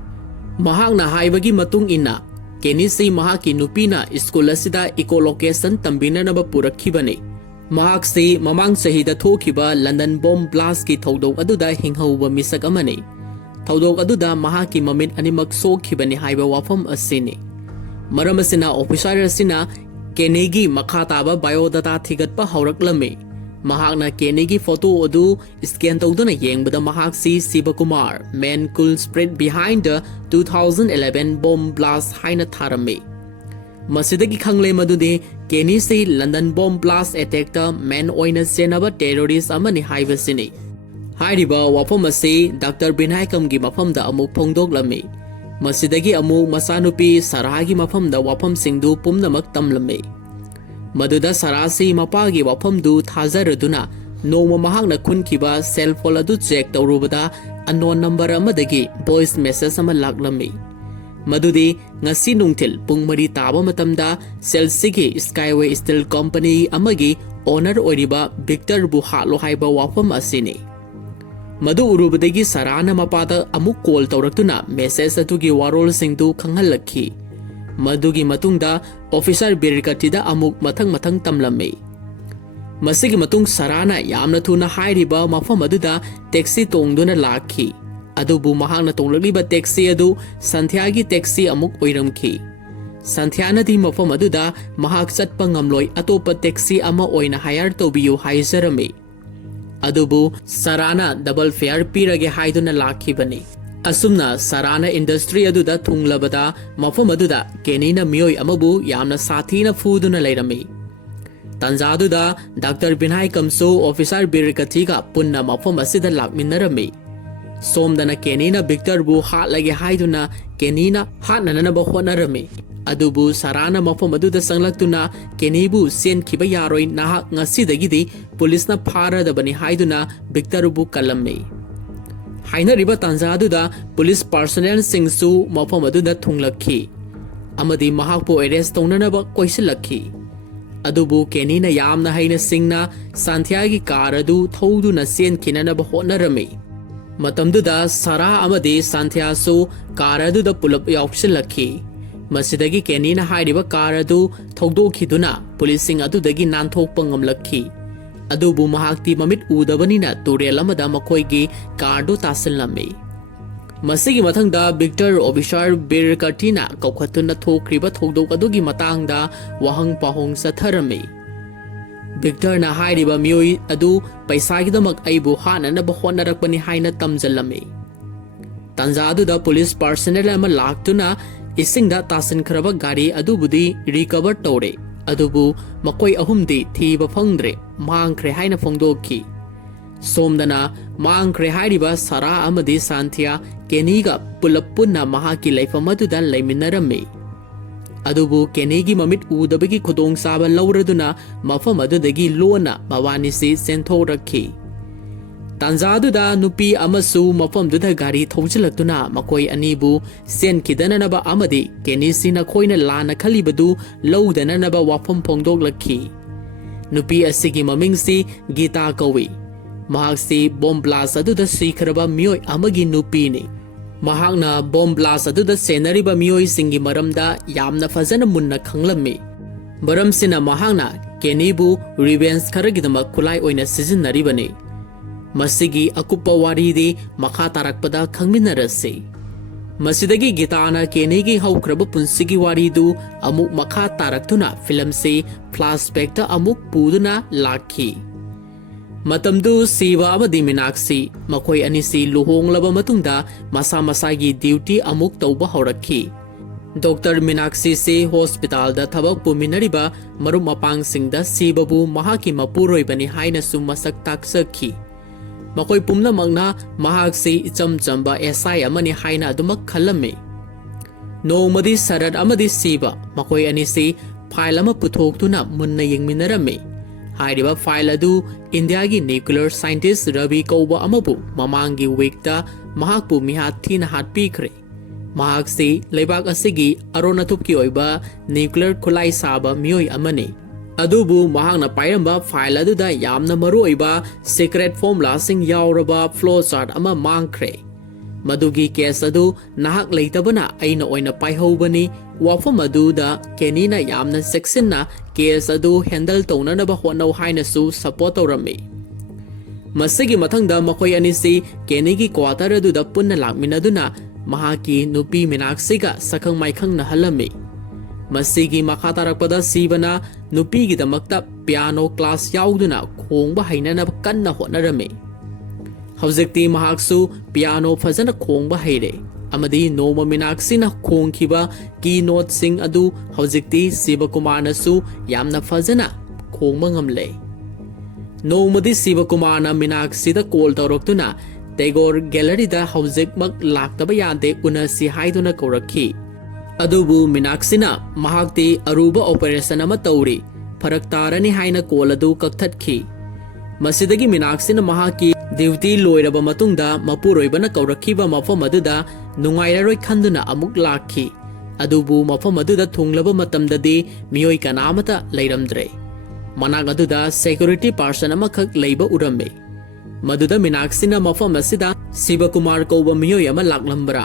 Mahakna haibagi matung ina Kenny si mahaki nupina school asida ecolocation tambinanaba purakhibani. ꯃꯍꯥꯛꯁꯤ ꯃꯃꯥꯡ ꯆꯍꯤꯗ ꯊꯣꯛꯈꯤꯕ London bomb ꯕ꯭ꯂꯥꯁꯀꯤ ꯊꯧꯗꯣꯛ ꯑꯗꯨꯗ ꯍꯤꯡꯍꯧꯕ ꯃꯤꯁꯛ ꯑꯃꯅꯤ ꯊꯧꯗꯣꯛ ꯑꯗꯨꯗ ꯃꯍꯥꯛꯀꯤ ꯃꯃꯤꯠ ꯑꯅꯤꯃꯛ ꯁꯣꯛꯈꯤꯕꯅꯤ ꯍꯥꯏꯕ ꯋꯥꯐꯝ ꯑꯁꯤꯅꯤ ꯃꯔꯝ ꯑꯁꯤꯅ ꯑꯣꯐꯤꯁꯥꯔ ꯑꯁꯤꯅ ꯀꯦꯅꯤꯒꯤ ꯃꯈꯥ ꯇꯥꯕ ꯕꯥꯏꯑꯣꯗꯥꯇꯥ ꯊꯤꯒꯠꯄ ꯍꯧꯔꯛꯂꯝꯃꯤ ꯃꯍꯥꯛꯅ ꯀꯦꯅꯤꯒꯤ ꯐꯣꯇꯣ ꯑꯗꯨ ꯁ꯭ꯀꯦꯟ ꯇꯧꯗꯨꯅ ꯌꯦꯡꯕꯗ ꯃꯍꯥꯛꯁꯤ ꯁꯤꯕꯀꯨꯃꯥꯔ ꯃꯦꯟ ꯀꯨꯜ ꯁ꯭ꯄ꯭ꯔꯤꯠ ꯕꯤꯍꯥꯏꯟ ꯗ 2011 ꯕꯣꯝ ꯕ꯭ꯂꯥꯁ ꯍꯥꯏꯅ ꯊꯥꯔꯝꯃꯤ ꯃꯁꯤꯗꯒꯤ ꯈꯪꯂꯦ ꯃꯗꯨꯗꯤ ꯀꯦꯅꯤꯁꯤ ꯂꯟꯗꯟ ꯕꯣꯝ ꯕ꯭ꯂꯥꯁ ꯑꯦꯇꯦꯛꯇ ꯃꯦꯟ ꯑꯣꯏꯅ ꯆꯦꯟꯅꯕ ꯇꯦꯔꯣꯔꯤꯁ ꯑꯃꯅꯤ ꯍꯥꯏꯕꯁꯤꯅꯤ ꯍꯥꯏꯔꯤꯕ ꯋꯥꯐꯝ ꯑꯁꯤ ꯗꯥꯛꯇꯔ ꯕꯤꯅꯥꯏꯀꯝꯒꯤ ꯃꯐꯝꯗ ꯑꯃꯨꯛ ꯐꯣꯡꯗꯣꯛꯂꯝꯃꯤ ꯃꯁꯤꯗꯒꯤ ꯑꯃꯨꯛ ꯃꯆꯥꯅꯨꯄꯤ ꯁꯥꯔꯥꯒꯤ ꯃꯐꯝꯗ ꯋꯥꯐꯝꯁꯤꯡꯗꯨ ꯄꯨꯝꯅꯃꯛ ꯇꯝꯂꯝꯃꯤ ꯃꯗꯨꯗ ꯁꯥꯔꯥꯁꯤ ꯃꯄꯥꯒꯤ ꯋꯥꯐꯝꯗꯨ ꯊꯥꯖꯔꯗꯨꯅ ꯅꯣꯡꯃ ꯃꯍꯥꯛꯅ ꯈꯨꯟꯈꯤꯕ ꯁꯦꯜ ꯐꯣꯟ ꯑꯗꯨ ꯆꯦꯛ ꯇꯧꯔꯨꯕꯗ ꯑꯟꯅꯣꯟ ꯅꯝꯕꯔ ꯑꯃꯗꯒꯤ ꯚꯣꯏꯁ ꯃꯦꯁꯦꯖ ꯑꯃ ꯂꯥꯛꯂꯝꯃꯤ ꯃꯗꯨꯗꯤ ꯉꯁꯤ ꯅꯨꯡꯊꯤꯜ ꯄꯨꯡ 4 ꯇꯥꯕ ꯃꯇꯝꯗ ꯆꯦꯜꯁꯤꯒꯤ ꯁ꯭ꯀꯥꯏꯋꯦ ꯁ꯭ꯇꯤꯜ ꯀꯝꯄꯅꯤ ꯑꯃꯒꯤ ꯑꯣꯅꯔ ꯑꯣꯏꯔꯤꯕ ꯚꯤꯛꯇꯔꯕꯨ ꯍꯥꯠꯂꯣ ꯍꯥꯏꯕ ꯋꯥꯐꯝ ꯑꯁꯤꯅꯤ ꯃꯗꯨ ꯎꯔꯨꯕꯗꯒꯤ ꯁꯥꯔꯥꯅ ꯃꯄꯥꯗ ꯑꯃꯨꯛ ꯀꯣꯜ ꯇꯧꯔꯛꯇꯨꯅ ꯃꯦꯁꯦꯖ ꯑꯗꯨꯒꯤ ꯋꯥꯔꯣꯜꯁꯤꯡꯗꯨ ꯈꯪꯍꯜꯂꯛꯈꯤ ꯃꯗꯨꯒꯤ ꯃꯇꯨꯡꯗ ꯑꯣꯐꯤꯁꯥꯔ ꯕꯤꯔꯀꯇꯤꯗ ꯑꯃꯨꯛ ꯃꯊꯪ ꯇꯝꯂꯝꯃꯤ ꯃꯁꯤꯒꯤ ꯃꯇꯨꯡ ꯁꯥꯔꯥꯅ ꯌꯥꯝꯅ ꯊꯨꯅ ꯍꯥꯏꯔꯤꯕ ꯃꯐꯝ ꯑꯗꯨꯗ ꯇꯦꯛꯁꯤ ꯇꯣꯡꯗꯨꯅ ꯂꯥꯛꯈꯤ ꯑꯗꯨꯕꯨ ꯃꯍꯥꯛꯅ ꯇꯣꯡꯂꯛꯂꯤꯕ ꯇꯦꯛꯁꯤ ꯑꯗꯨ ꯁꯟꯊ꯭ꯌꯥꯒꯤ ꯇꯦꯛꯁꯤ ꯑꯃꯨꯛ ꯑꯣꯏꯔꯝꯈꯤ ꯁꯟꯊ꯭ꯌꯥꯅꯗꯤ ꯃꯐꯝ ꯑꯗꯨꯗ ꯃꯍꯥꯛ ꯆꯠꯄ ꯉꯝꯂꯣꯏ ꯑꯇꯣꯞꯄ ꯇꯦꯛꯁꯤ ꯑꯃ ꯑꯣꯏꯅ ꯍꯥꯌꯔ ꯇꯧꯕꯤꯌꯨ ꯍꯥꯏꯖꯔꯝꯃꯤ ꯑꯗꯨꯕꯨ ꯁꯥꯔꯥꯅ ꯗꯕꯜ ꯐꯦꯌꯔ ꯄꯤꯔꯒꯦ ꯍꯥꯏꯗꯨꯅ ꯂꯥꯛꯈꯤꯕꯅꯤ ꯑꯁꯨꯝꯅ ꯁꯥꯔꯥꯅ ꯏꯟꯗꯁꯇ꯭ꯔꯤ ꯑꯗꯨꯗ ꯊꯨꯡꯂꯕꯗ ꯃꯐꯝ ꯑꯗꯨꯗ ꯀꯦꯅꯤꯅ ꯃꯤꯑꯣꯏ ꯑꯃꯕꯨ ꯌꯥꯝꯅ ꯁꯥꯊꯤꯅ ꯐꯨꯗꯨꯅ ꯂꯩꯔꯝꯃꯤ ꯇꯟꯖꯥꯗꯨꯗ ꯗꯥꯛꯇꯔ ꯕꯤꯅꯥꯏꯀꯝꯁꯨ ꯑꯣꯐꯤꯁꯥꯔ ꯕꯤꯔꯀꯇꯤꯒ ꯄꯨꯟꯅ ꯃꯐꯝ ꯑꯁꯤꯗ ꯂꯥꯛꯃꯤꯟꯅꯔꯝꯃꯤ ꯁꯣꯝꯗꯅ ꯀꯦꯅꯤꯅ ꯚꯤꯛꯇꯔꯕꯨ ꯍꯥꯠꯂꯒꯦ ꯍꯥꯏꯗꯨꯅ ꯀꯦꯅꯤꯅ ꯍꯥꯠꯅꯅꯕ ꯍꯣꯠꯅꯔꯝꯃꯤ ꯑꯗꯨꯕꯨ ꯁꯥꯔꯥꯅ ꯃꯐꯝ ꯑꯗꯨꯗ ꯆꯪꯂꯛꯇꯨꯅ ꯀꯦꯅꯤꯕꯨ ꯆꯦꯟꯈꯤꯕ ꯌꯥꯔꯣꯏ ꯅꯍꯥꯛ ꯉꯁꯤꯗꯒꯤꯗꯤ ꯄꯨꯂꯤꯁꯅ ꯐꯥꯔꯗꯕꯅꯤ ꯍꯥꯏꯗꯨꯅ ꯚꯤꯛꯇꯔꯕꯨ ꯀꯜꯂꯝꯃꯤ ꯍꯥꯏꯅꯔꯤꯕ ꯇꯥꯟꯖꯥꯗꯨꯗ ꯄꯨꯂꯤꯁ ꯄꯥꯔꯁꯣꯅꯦꯜꯁꯤꯡꯁꯨ ꯃꯐꯝ ꯑꯗꯨꯗ ꯊꯨꯡꯂꯛꯈꯤ ꯑꯃꯗꯤ ꯃꯍꯥꯛꯄꯨ ꯑꯦꯔꯦꯁ ꯇꯧꯅꯅꯕ ꯀꯣꯏꯁꯤꯜꯂꯛꯈꯤ ꯑꯗꯨꯕꯨ ꯀꯦꯅꯤꯅ ꯌꯥꯝꯅ ꯍꯩꯅ ꯁꯤꯡꯅ ꯁꯟꯊ꯭ꯌꯥꯒꯤ ꯀꯥꯔ ꯑꯗꯨ ꯊꯧꯗꯨꯅ ꯆꯦꯟꯈꯤꯅꯅꯕ ꯍꯣꯠꯅꯔꯝꯃꯤ ꯃꯇꯝꯗꯨꯗ ꯁꯥꯔꯥ ꯑꯃꯗꯤ ꯁꯟꯊ꯭ꯌꯥꯁꯨ ꯀꯥꯔ ꯑꯗꯨꯗ ꯄꯨꯂꯞ ꯌꯥꯎꯁꯤꯜꯂꯛꯈꯤ ꯃꯁꯤꯗꯒꯤ ꯀꯦꯅꯤꯅ ꯍꯥꯏꯔꯤꯕ ꯀꯥꯔ ꯑꯗꯨ ꯊꯧꯗꯣꯛꯈꯤꯗꯨꯅ ꯄꯨꯂꯤꯁꯁꯤꯡ ꯑꯗꯨꯗꯒꯤ ꯅꯥꯟꯊꯣꯛꯄ ꯉꯝꯂꯛꯈꯤ ꯑꯗꯨꯕꯨ ꯃꯍꯥꯛꯇꯤ ꯃꯃꯤꯠ ꯎꯗꯕꯅꯤꯅ ꯇꯨꯔꯦꯜ ꯑꯃꯗ ꯃꯈꯣꯏꯒꯤ ꯀꯥꯔꯗꯨ ꯇꯥꯁꯤꯜꯂꯝꯃꯤ ꯃꯁꯤꯒꯤ ꯃꯊꯪꯗ ꯚꯤꯛꯇꯔ ꯑꯣꯐꯤꯁꯥꯔ ꯕꯤꯔꯀꯇꯤꯅ ꯀꯧꯈꯠꯇꯨꯅ ꯊꯣꯛꯈ꯭ꯔꯤꯕ ꯊꯧꯗꯣꯛ ꯑꯗꯨꯒꯤ ꯃꯇꯥꯡꯗ ꯋꯥꯍꯪ ꯄꯥꯎꯍꯪ ꯆꯠꯊꯔꯝꯃꯤ ꯚꯤꯛꯇꯔꯅ ꯍꯥꯏꯔꯤꯕ ꯃꯤꯑꯣꯏ ꯑꯗꯨ ꯄꯩꯁꯥꯒꯤꯗꯃꯛ ꯑꯩꯕꯨ ꯍꯥꯠꯅꯅꯕ ꯍꯣꯠꯅꯔꯛꯄꯅꯤ ꯍꯥꯏꯅ ꯇꯝꯖꯜꯂꯝꯃꯤ ꯇꯟꯖꯥꯗꯨꯗ ꯄꯨꯂꯤꯁ ꯄꯥꯔꯁꯣꯅꯦꯜ ꯑꯃ ꯂꯥꯛꯇꯨꯅ ꯏꯁꯤꯡꯗ ꯇꯥꯁꯤꯟꯈ꯭ꯔꯕ ꯒꯥꯔꯤ ꯑꯗꯨꯕꯨꯗꯤ ꯔꯤꯀꯚꯔ ꯇꯧꯔꯦ ꯑꯗꯨꯕꯨ ꯃꯈꯣꯏ ꯑꯍꯨꯝꯗꯤ ꯊꯤꯕ ꯐꯪꯗ꯭ꯔꯦ ꯃꯥꯡꯈ꯭ꯔꯦ ꯍꯥꯏꯅ ꯐꯣꯡꯗꯣꯛꯈꯤ ꯁꯣꯝꯗꯅ ꯃꯥꯡꯈ꯭ꯔꯦ ꯍꯥꯏꯔꯤꯕ ꯁꯥꯔꯥ ꯑꯃꯗꯤ ꯁꯟꯊ꯭ꯌꯥ ꯀꯦꯅꯤꯒ ꯄꯨꯂꯞ ꯄꯨꯟꯅ ꯃꯍꯥꯛꯀꯤ ꯂꯩꯐꯝ ꯑꯗꯨꯗ ꯂꯩꯃꯤꯟꯅꯔꯝꯃꯤ ꯑꯗꯨꯕꯨ ꯀꯦꯅꯤꯒꯤ ꯃꯃꯤꯠ ꯎꯗꯕꯒꯤ ꯈꯨꯗꯣꯡꯆꯥꯕ ꯂꯧꯔꯗꯨꯅ ꯃꯐꯝ ꯑꯗꯨꯗꯒꯤ ꯂꯣꯟꯅ ꯃꯕꯥꯅꯤꯁꯤ ꯆꯦꯟꯊꯣꯛꯔꯛꯈꯤ ꯇꯥꯟꯖꯥꯗꯨꯗ ꯅꯨꯄꯤ ꯑꯃꯁꯨ ꯃꯐꯝꯗꯨꯗ ꯒꯥꯔꯤ ꯊꯧꯖꯤꯜꯂꯛꯇꯨꯅ ꯃꯈꯣꯏ ꯑꯅꯤꯕꯨ ꯆꯦꯟꯈꯤꯗꯅꯅꯕ ꯑꯃꯗꯤ ꯀꯦꯅꯤꯁꯤ ꯅꯈꯣꯏꯅ ꯂꯥꯟꯅ ꯈꯜꯂꯤꯕꯗꯨ ꯂꯧꯗꯅꯅꯕ ꯋꯥꯐꯝ ꯐꯣꯡꯗꯣꯛꯂꯛꯈꯤ ꯅꯨꯄꯤ ꯑꯁꯤꯒꯤ ꯃꯃꯤꯡꯁꯤ ꯒꯤꯇꯥ ꯀꯧꯏ ꯃꯍꯥꯛꯁꯤ ꯕꯣꯝ ꯕ꯭ꯂꯥꯁ ꯑꯗꯨꯗ ꯁꯤꯈ꯭ꯔꯕ ꯃꯤꯑꯣꯏ ꯑꯃꯒꯤ ꯅꯨꯄꯤꯅꯤ ꯃꯍꯥꯛꯅ ꯕꯣꯝ ꯕ꯭ꯂꯥꯁ ꯑꯗꯨꯗ ꯁꯦꯟꯅꯔꯤꯕ ꯃꯤꯑꯣꯏꯁꯤꯡꯒꯤ ꯃꯔꯝꯗ ꯌꯥꯝꯅ ꯐꯖꯅ ꯃꯨꯟꯅ ꯈꯪꯂꯝꯃꯤ ꯃꯔꯝꯁꯤꯅ ꯃꯍꯥꯛꯅ ꯀꯦꯅꯤꯕꯨ ꯔꯤꯚꯦꯟꯁ ꯈꯔꯒꯤꯗꯃꯛ ꯈꯨꯠꯂꯥꯏ ꯑꯣꯏꯅ ꯁꯤꯖꯤꯟꯅꯔꯤꯕꯅꯤ ꯃꯁꯤꯒꯤ ꯑꯀꯨꯞꯄ ꯋꯥꯔꯤꯗꯤ ꯃꯈꯥ ꯇꯥꯔꯛꯄꯗ ꯈꯪꯃꯤꯟꯅꯔꯁꯤ ꯃꯁꯤꯗꯒꯤ ꯒꯤꯇꯥꯅ ꯀꯦꯅꯤꯒꯤ ꯍꯧꯈ꯭ꯔꯕ ꯄꯨꯟꯁꯤꯒꯤ ꯋꯥꯔꯤꯗꯨ ꯑꯃꯨꯛ ꯃꯈꯥ ꯇꯥꯔꯛꯇꯨꯅ ꯐꯤꯂꯝꯁꯤ ꯐ꯭ꯂꯥꯁꯕꯦꯛꯇ ꯑꯃꯨꯛ ꯄꯨꯗꯨꯅ ꯂꯥꯛꯈꯤ ꯃꯇꯝꯗꯨ ꯁꯤꯕ ꯑꯃꯗꯤ ꯃꯤꯅꯥꯛꯁꯤ ꯃꯈꯣꯏ ꯑꯅꯤꯁꯤ ꯂꯨꯍꯣꯡꯂꯕ ꯃꯇꯨꯡꯗ ꯃꯁꯥ ꯃꯁꯥꯒꯤ ꯗ꯭ꯌꯨꯇꯤ ꯑꯃꯨꯛ ꯇꯧꯕ ꯍꯧꯔꯛꯈꯤ ꯗꯣꯛꯇꯔ ꯃꯤꯅꯥꯛꯁꯤꯁꯤ ꯍꯣꯁꯄꯤꯇꯥꯜꯗ ꯊꯕꯛ ꯄꯨꯃꯤꯟꯅꯔꯤꯕ ꯃꯔꯨꯞ ꯃꯄꯥꯡꯁꯤꯡꯗ ꯁꯤꯕꯕꯨ ꯃꯍꯥꯛꯀꯤ ꯃꯄꯨꯔꯣꯏꯕꯅꯤ ꯍꯥꯏꯅꯁꯨ ꯃꯁꯛ ꯇꯥꯛꯆꯈꯤ ꯃꯈꯣꯏ ꯄꯨꯝꯅꯃꯛꯅ ꯃꯍꯥꯛꯁꯤ ꯏꯆꯝ ꯆꯝꯕ ꯑꯦꯁꯥꯏ ꯑꯃꯅꯤ ꯍꯥꯏꯅ ꯑꯗꯨꯃꯛ ꯈꯜꯂꯝꯃꯤ ꯅꯣꯡꯃꯗꯤ ꯁꯔꯠ ꯑꯃꯗꯤ ꯁꯤꯕ ꯃꯈꯣꯏ ꯑꯅꯤꯁꯤ ꯐꯥꯏꯜ ꯑꯃ ꯄꯨꯊꯣꯛꯇꯨꯅ ꯃꯨꯟꯅ ꯌꯦꯡꯃꯤꯟꯅꯔꯝꯃꯤ ꯍꯥꯏꯔꯤꯕ ꯐꯥꯏꯜ ꯑꯗꯨ ꯏꯟꯗꯤꯌꯥꯒꯤ ꯅ꯭ꯌꯨꯀ꯭ꯂꯤꯌꯔ ꯁꯥꯏꯟꯇꯤꯁ ꯔꯕꯤ ꯀꯧꯕ ꯑꯃꯕꯨ ꯃꯃꯥꯡꯒꯤ ꯋꯤꯛꯇ ꯃꯍꯥꯛꯄꯨ ꯃꯤꯍꯥꯠ ꯊꯤꯅ ꯍꯥꯠꯄꯤꯈ꯭ꯔꯦ ꯃꯍꯥꯛꯁꯤ ꯂꯩꯕꯥꯛ ꯑꯁꯤꯒꯤ ꯑꯔꯣꯟ ꯑꯊꯨꯞꯀꯤ ꯑꯣꯏꯕ ꯅ꯭ꯌꯨꯀ꯭ꯂꯤꯌꯔ ꯈꯨꯠꯂꯥꯏ ꯁꯥꯕ ꯃꯤꯑꯣꯏ ꯑꯃꯅꯤ ꯑꯗꯨꯕꯨ ꯃꯍꯥꯛꯅ ꯄꯥꯏꯔꯝꯕ ꯐꯥꯏꯜ ꯑꯗꯨꯗ ꯌꯥꯝꯅ ꯃꯔꯨꯑꯣꯏꯕ ꯁꯤꯀ꯭ꯔꯦꯠ ꯐꯣꯔꯃꯨꯂꯥꯁꯤꯡ ꯌꯥꯎꯔꯕ ꯐ꯭ꯂꯣ ꯆꯥꯔꯠ ꯑꯃ ꯃꯥꯡꯈ꯭ꯔꯦ Madugi case adu nahak leitabana aina oina paihobani wafam aduda Kenina yamna sexinna case adu handle tonanaba honau hainasu support tawrami. Masigi mathangda makoy anisi Kenigi quarter aduda punna lakminaduna mahaki nupi minaksiga sakang maikhang nahalami. Masigi makatarakpada sibana nupi gidamakta piano class yauduna khongba hainana kanna honarami. Hawjikti mahaksu piano fazana khongba haire amadi noma minaksina khongkhiba keynote sing adu hawjikti Sivakumar su yamna fazana khongba ngamle. Nomadi Sivakumar minaksida call tawraktuna Tagore Gallery da hawjik mak laktaba yade unasi haiduna kaurakhi. Adubu minaksina mahakti aruba operation ama tawri faraktarani haina call adu kakthatkhi. Masidagi minaksina mahaki duty loiraba matungda mapuroibana kaurakhiba mafam aduda nungairaroi khanduna amuk lakhi. Adubu mafam aduda thunglaba matamdadi miyoi kanamata leiramdre. Manak aduda security person amakhak leiba uramme. Maduda minaksina mafam asida Sivakumar kauba miyoi ama laklambra.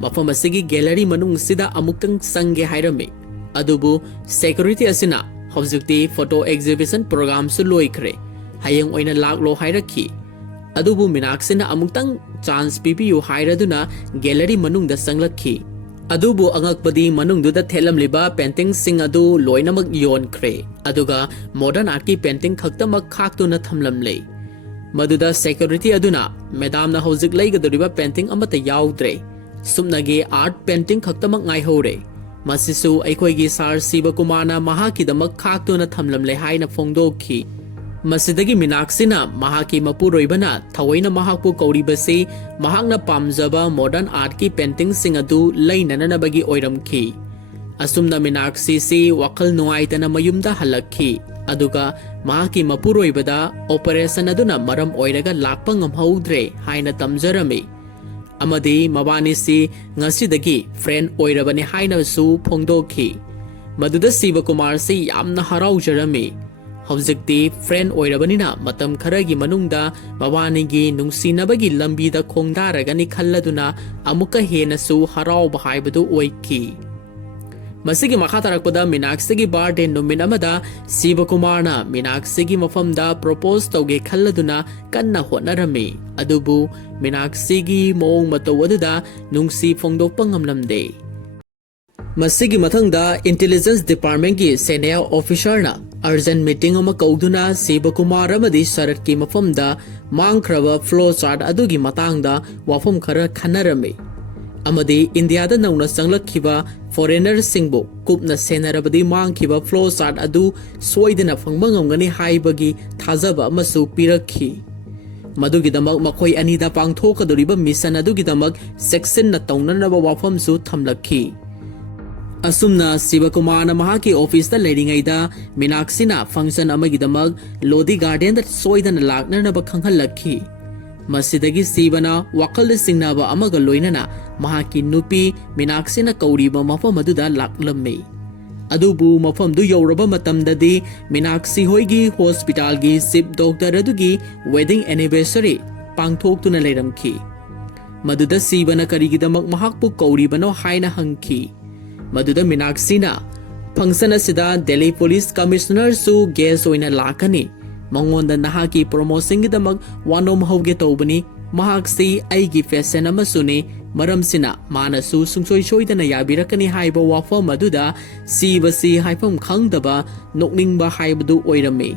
Mafam asigi gallery manung sida amuktang sange hairame. Adubu security asina hawjikti photo exhibition program su loikre. Hayang oina laklo hairakhi. Adubu minaksina amuktang chance pipiyu hairaduna gallery manungda sanglakhi. Adubu angakpadi manungduda thelamliba painting sing adu loinamak yonkre. Aduga modern art ki painting khaktamak khaktuna thamlamle. Maduda security aduna madam na hawjik leigaduriba painting amata yaudre. Sumnage art painting khaktamak ngaihore. Masisu aikhoigi sar Sivakumar mahakidamak khaktuna thamlamle haina phongdokhi. Masidagi minaksina mahaki mapuroibana thawaina mahakpu kauribase mahakna pamjaba modern art ki painting sing adu leinananabagi oiramkhi. Asumna minaksi si wakal nuaitana mayumda halakhi. Aduga mahaki mapuroibada operation aduna maram oiraga lakpa ngamhaudre haina tamjarami. Amadi mabani si ngasidagi friend oirabani haina su phongdokhi. Maduda Sivakumar si yamna haraujarami. Hawjikti friend oirabanina matam kharagi manungda mawanigi nungsinabagi lambida khongdaragani khalladuna amuka henasu harauba haibadu oikhi. Masigi makatarakpada minaksigi birthday numin amada Sivakumar minaksigi mafamda propose tawge khalladuna kanna hotnarami. Adubu minaksigi moong mataw aduda nungsi phongdokpa ngamlamde. Masigi mathangda intelligence department ki senior officer na urgent meeting ama kauduna Sivakumar amadi Sharat ki mafamda mangkhraba flow chart adugi matangda wafam khara khanarami. Amadi India da nauna sanglakhiba foreigner singbo kupna senarabadi mangkhiba flow chart adu soidana phangba ngamgani haibagi thajaba amasu pirakhi. Madugidamak makhoi anida pangthokaduriba mission adugidamak section na taunanaba wafam su thamlakhi. Asumna Sivakumar mahaki office da leiringaida minaksina function amagidamak Lodi garden da soidana laknanaba khanghalakhi. Masidagi Sivana wakal singnaba amaga loinana mahaki nupi minaksina kauriba mafam aduda laklamme. Adubu mafam du yauraba matamdadi minaksi hoigi hospital gi chief doctor adugi wedding anniversary pangthoktuna leiramkhi. Maduda Sivana karigidamak mahakpu kauribano haina hangkhi. Maduda minaksina function asida Delhi Police Commissioner su guest oina lakani. Mangonda nahaki promotion gidamak wanom hauge tawbani mahaksi aigi fashion amasuni maramsina manasu sungsoi soidana yabirakani haiba wafam aduda sibasi haifam khangdaba nokningba haibadu oirame.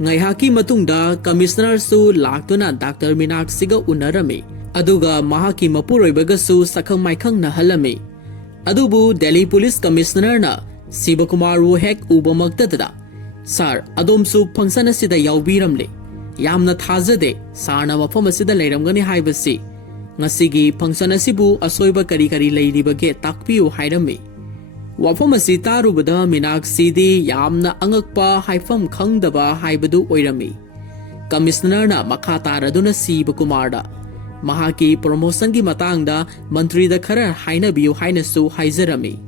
Ngaihaki matungda commissioner su laktuna Dr. Minaksiga unarame. Aduga mahaki mapuroibaga su sakhang maikhang nahalame. Adubu Delhi Police Commissioner na Sivakumar hek ubamaktada. Sir, adom su function asida yaubiramle. Yamna thajade sarna mafam asida leiramgani haibasi. Ngasigi function asibu asoiba kari kari leiribage takpiu hairame. Wafam asi tarubada minaksidi yamna angakpa haifam khangdaba haibadu oirame. Commissioner na makha taraduna Sivakumar da mahaki promotion gi matangda mantri da khara hainabiu hainasu haizarame.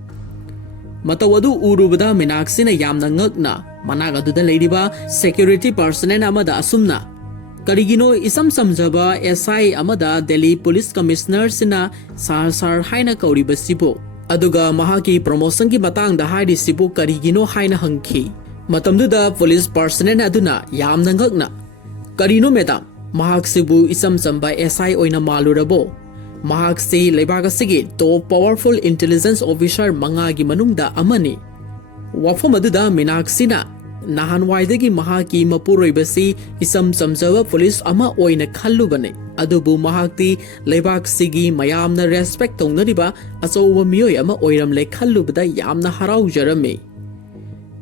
Matawadu urubada minaksina yamna ngakna manag aduda leiriba security personnel amada asumna Karigino isam samjaba SI amada Delhi Police Commissioner sina sar haina kauribasibo aduga mahaki promotion ki matangda hairisibu karigino haina hangki matamduda police personnel aduna yamna ngakna karino madam mahak sibu isam samba SI oina malurabo mahak si leibaga sigi top powerful intelligence officer mangagi manungda amani wafam aduda minaksina nahanwaidagi mahaki mapuroibasi isam samjaba police ama oina khallubane adubu mahakti leibak sigi mayamna respect tongnariba achowa miyoi ama oiramle khallubada yamna haraujarame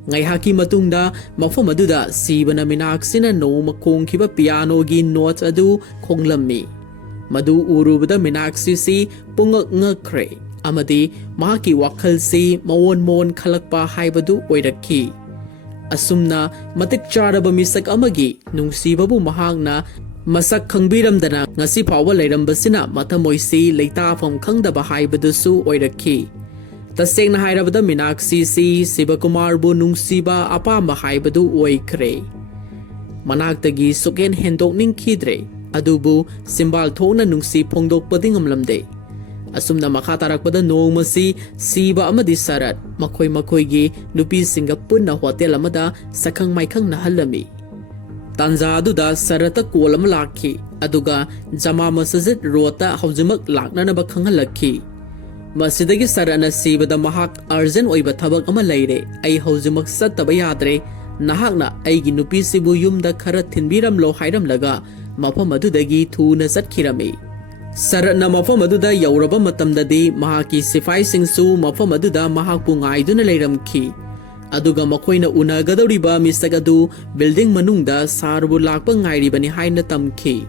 ngaihaki matungda mafam aduda sibana minaksina noma khongkhiba piano gi notes adu khonglammi madu urubada minaksi si pungak ngakre amadi mahaki wakhal si mawon khalakpa haibadu oirakhi asumna matik charaba misak amagi nungsibabu mahakna masak khangbiramdana ngasi phawa leirambasina mathamoisi leitafam khangdaba haibadusu oirakhi tasengna hairabada minaksi si sibakumar bu nungsiba apamba haibadu oikre manaktagi suken hendokning khidre adubu simbal thona nungsi phongdokpadi ngamlamde asumna makha tarakpada nongmasi siba amadi sarat makhoi gi nupi singa punna hotel amada sakhang maikhang nahalami tanja aduda sarata kolam lakhi aduga jama masjid rota haujimak laknana ba khangalakhi masidagi sarana sibada mahak urgent oiba thabak ama leire ai haujimak sattaba yadre nahakna aigi nupi sibu yumda khara thinbiram lo hairam laga mafam adudagi thuna satkirami Saratna mafam aduda yauraba matamdadi mahaki sifai singsu mafam aduda mahakpu ngaiduna leiramki aduga makhoina unagadoriba misagadu building manungda sarbu lakpa ngairibani haina tamki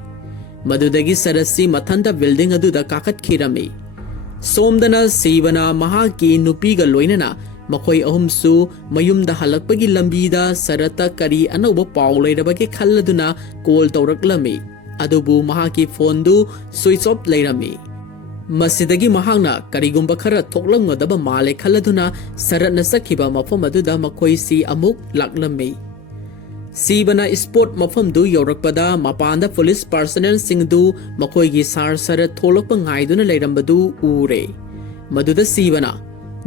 madudagi sarasi mathanda building aduda kakatkhirami somdana sibana mahaki nupiga loinana makhoi ahumsu mayumda halakpagi lambida sarata kari anauba paw leirabage khalladuna call tawraklami adubu mahaki phone du switch off leirami masidagi mahakna karigumba khara thoklamngadaba male khaladuna saratna sakhiba mafam aduda makhoi si amuk laklami sibana sport mafam du yorakpada mapanda police personnel singdu makhoi gi sarat tholokpa ngaiduna leirambadu ure maduda sibana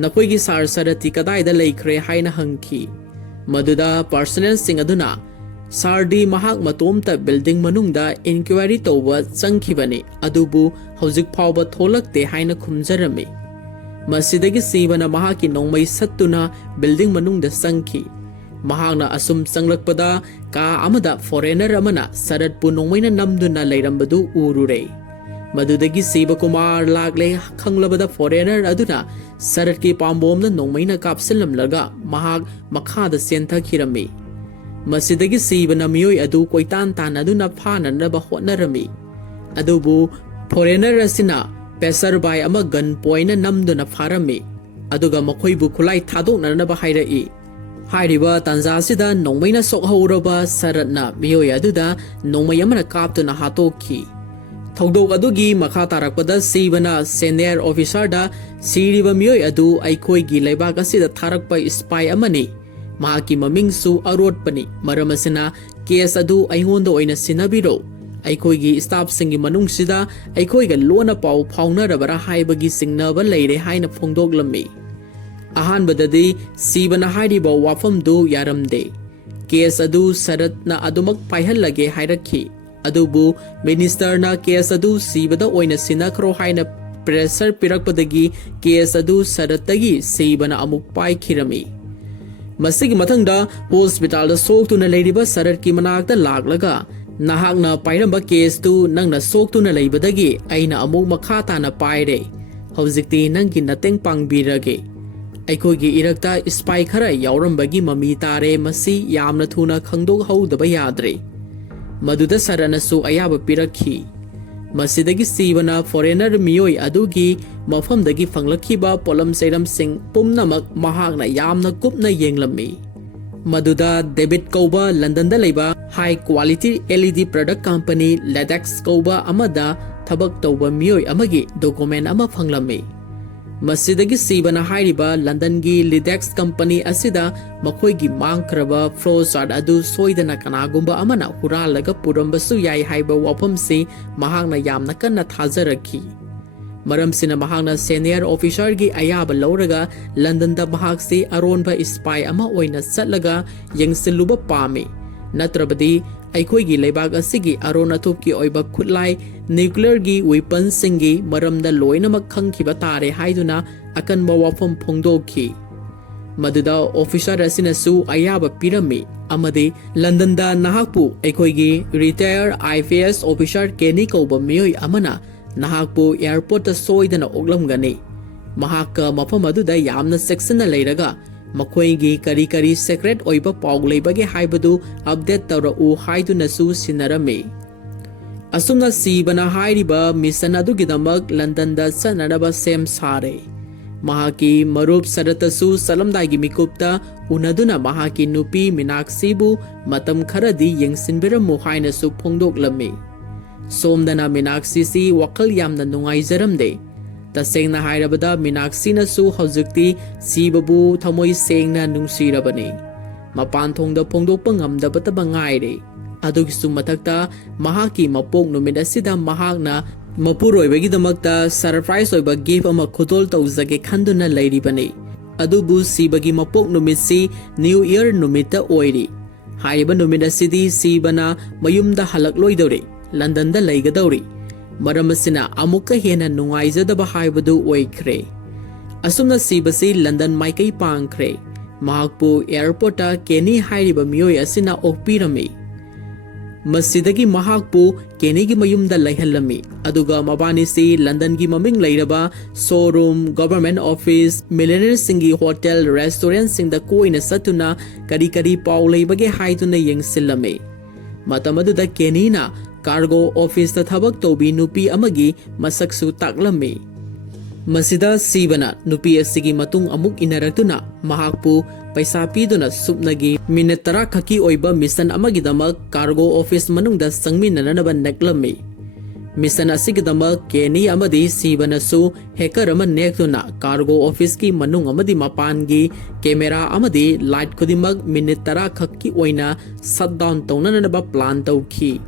nakoi gi sarati kadaida leikhre haina hangki maduda personnel sing aduna Sardi mahak matomta building manungda inquiry towa changkhibani adubu hojik phawba tholakte haina khumjarami masidagi sibana mahaki nongmai sattuna building manungda sangki mahakna asum changlakpada ka amada foreigner amana saratpu nongmaina namduna leirambadu urure madudagi siba kumar lagle khanglabada foreigner aduna saratki pambomna nongmaina kapsalamlaga mahak makhada senthakirami masidagi sibana miyoi adu koitan tan aduna phananaba hotnarami adubu foreigner asina pesar bai ama gun point namduna pharami aduga makhoibu khulai thadoknanaba hairai hairiba tanjasida nongmaina sokhoraba saratna miyoi aduda nongmai amana kaptuna hatokhi thogdok adugi makha tarakpada sibana senior officer da siriba miyoi adu aikhoi gi leibak asida tharakpa spy amani mahaki mamingsu arotpani maramasina case adu aingonda oina sinabiro aikhoi gi staff singi manungsida aikhoi ga lona pau phaunarabara haibagi singnaba leire haina phongdoklammi ahanbadadi sibana hairiba wafam du yaramde case adu saratna adumak paihallage hairakhi adubu minister na case adu sibada oina sinakhro haina pressure pirakpadagi case adu saratagi sibana amuk paikhirami masigi mathangda hospital da soktuna leiriba saratki manakta laklaga nahakna pairamba case tu nangna soktuna leibadagi aina amuk makha tana paire hojikti nangki nateng pangbirage aikhoigi irakta spy khara yaurambagi mami tare masi yamna thuna khangdok haudaba yadre maduda saranasu ayaba pirakhi masidagi sibana foreigner miyoi adugi mafamdagi fanglakhiba polam seiram sing pumnamak mahakna yamna kupna yenglammi maduda debit kauba London da leiba high quality LED product company Ladex kauba amada thabak tauba miyoi amagi document ama phanglammi Masidagi sibana hairiba London gi Lidex company asida makhoi gi mangkraba flow chart adu soidana kanagumba amana huralaga purambasu yai haiba wafam se mahangna yamna kanna thajarakhi maram sina mahangna senior officer gi ayaba lauraga London da bahag se aronba spy ama oina chatlaga yengsiluba pame natrabadi aikoi gi leibag asigi arona thupki oiba khutlai nuclear gi weapon singi maramda loina makhangkhiba tare haiduna akan mawafam phongdokhi maduda officer asina su ayaba pirami amade London da nahakpu aikoi gi retired IPS officer Kenny koba miyoi amana nahakpu airport ta soidana oglamgani mahakka mafam aduda yamna section na leiraga makhoi gi kari secret oiba paug leibage haibadu update tawra u haiduna su sinarame asumna sibana hairiba mission adugidamak London da sanaraba sem sare mahaki marup saratasu salamdagi mikupta unaduna mahaki nupi minaksibu matam kharadi yengsinbiramu haina su phongdoklame somdana minaksi si wakal yamna nungaijaramde tasengna hairabada minaksina su hojukti sibabu thamoi sengna nungsirabani mapan thongda phongdokpa ngamdabata bangaire adugi su mathakta mahaki mapok numit asida mahakna mapuroibagi damakta surprise oiba gift ama khudol tawjage khanduna leiribani adubu sibagi mapok numit si new year numita oiri haiba numit asidi sibana mayumda halakloidore London da leigadori maramasina amuka hena nungaijadaba haibadu oikre asumna sibasi London maikai pangkre mahakpu airport Kenny hairiba miyoi asina okpirami masidagi mahakpu Kenny gi mayumda leihallami aduga mabani si London gi maming leiraba showroom government office millionaire singi hotel restaurant singda koina satuna kari paw leibage haiduna yengsillame matamadu da Kenny na cargo office ta thabak tobi nupi amagi masaksu taklame masida sibana nupi asigi matung amuk inaratuna mahakpu paisa piduna supnagi minute tara khaki oiba mission amagi damak cargo office manungda sangminanaba naklame mission asigi damak Kenny amadi sibana su hacker ama nektuna cargo office ki manung amadi mapangi camera amadi light khudimak minute tara khaki oina shutdown taunanaba plan tawki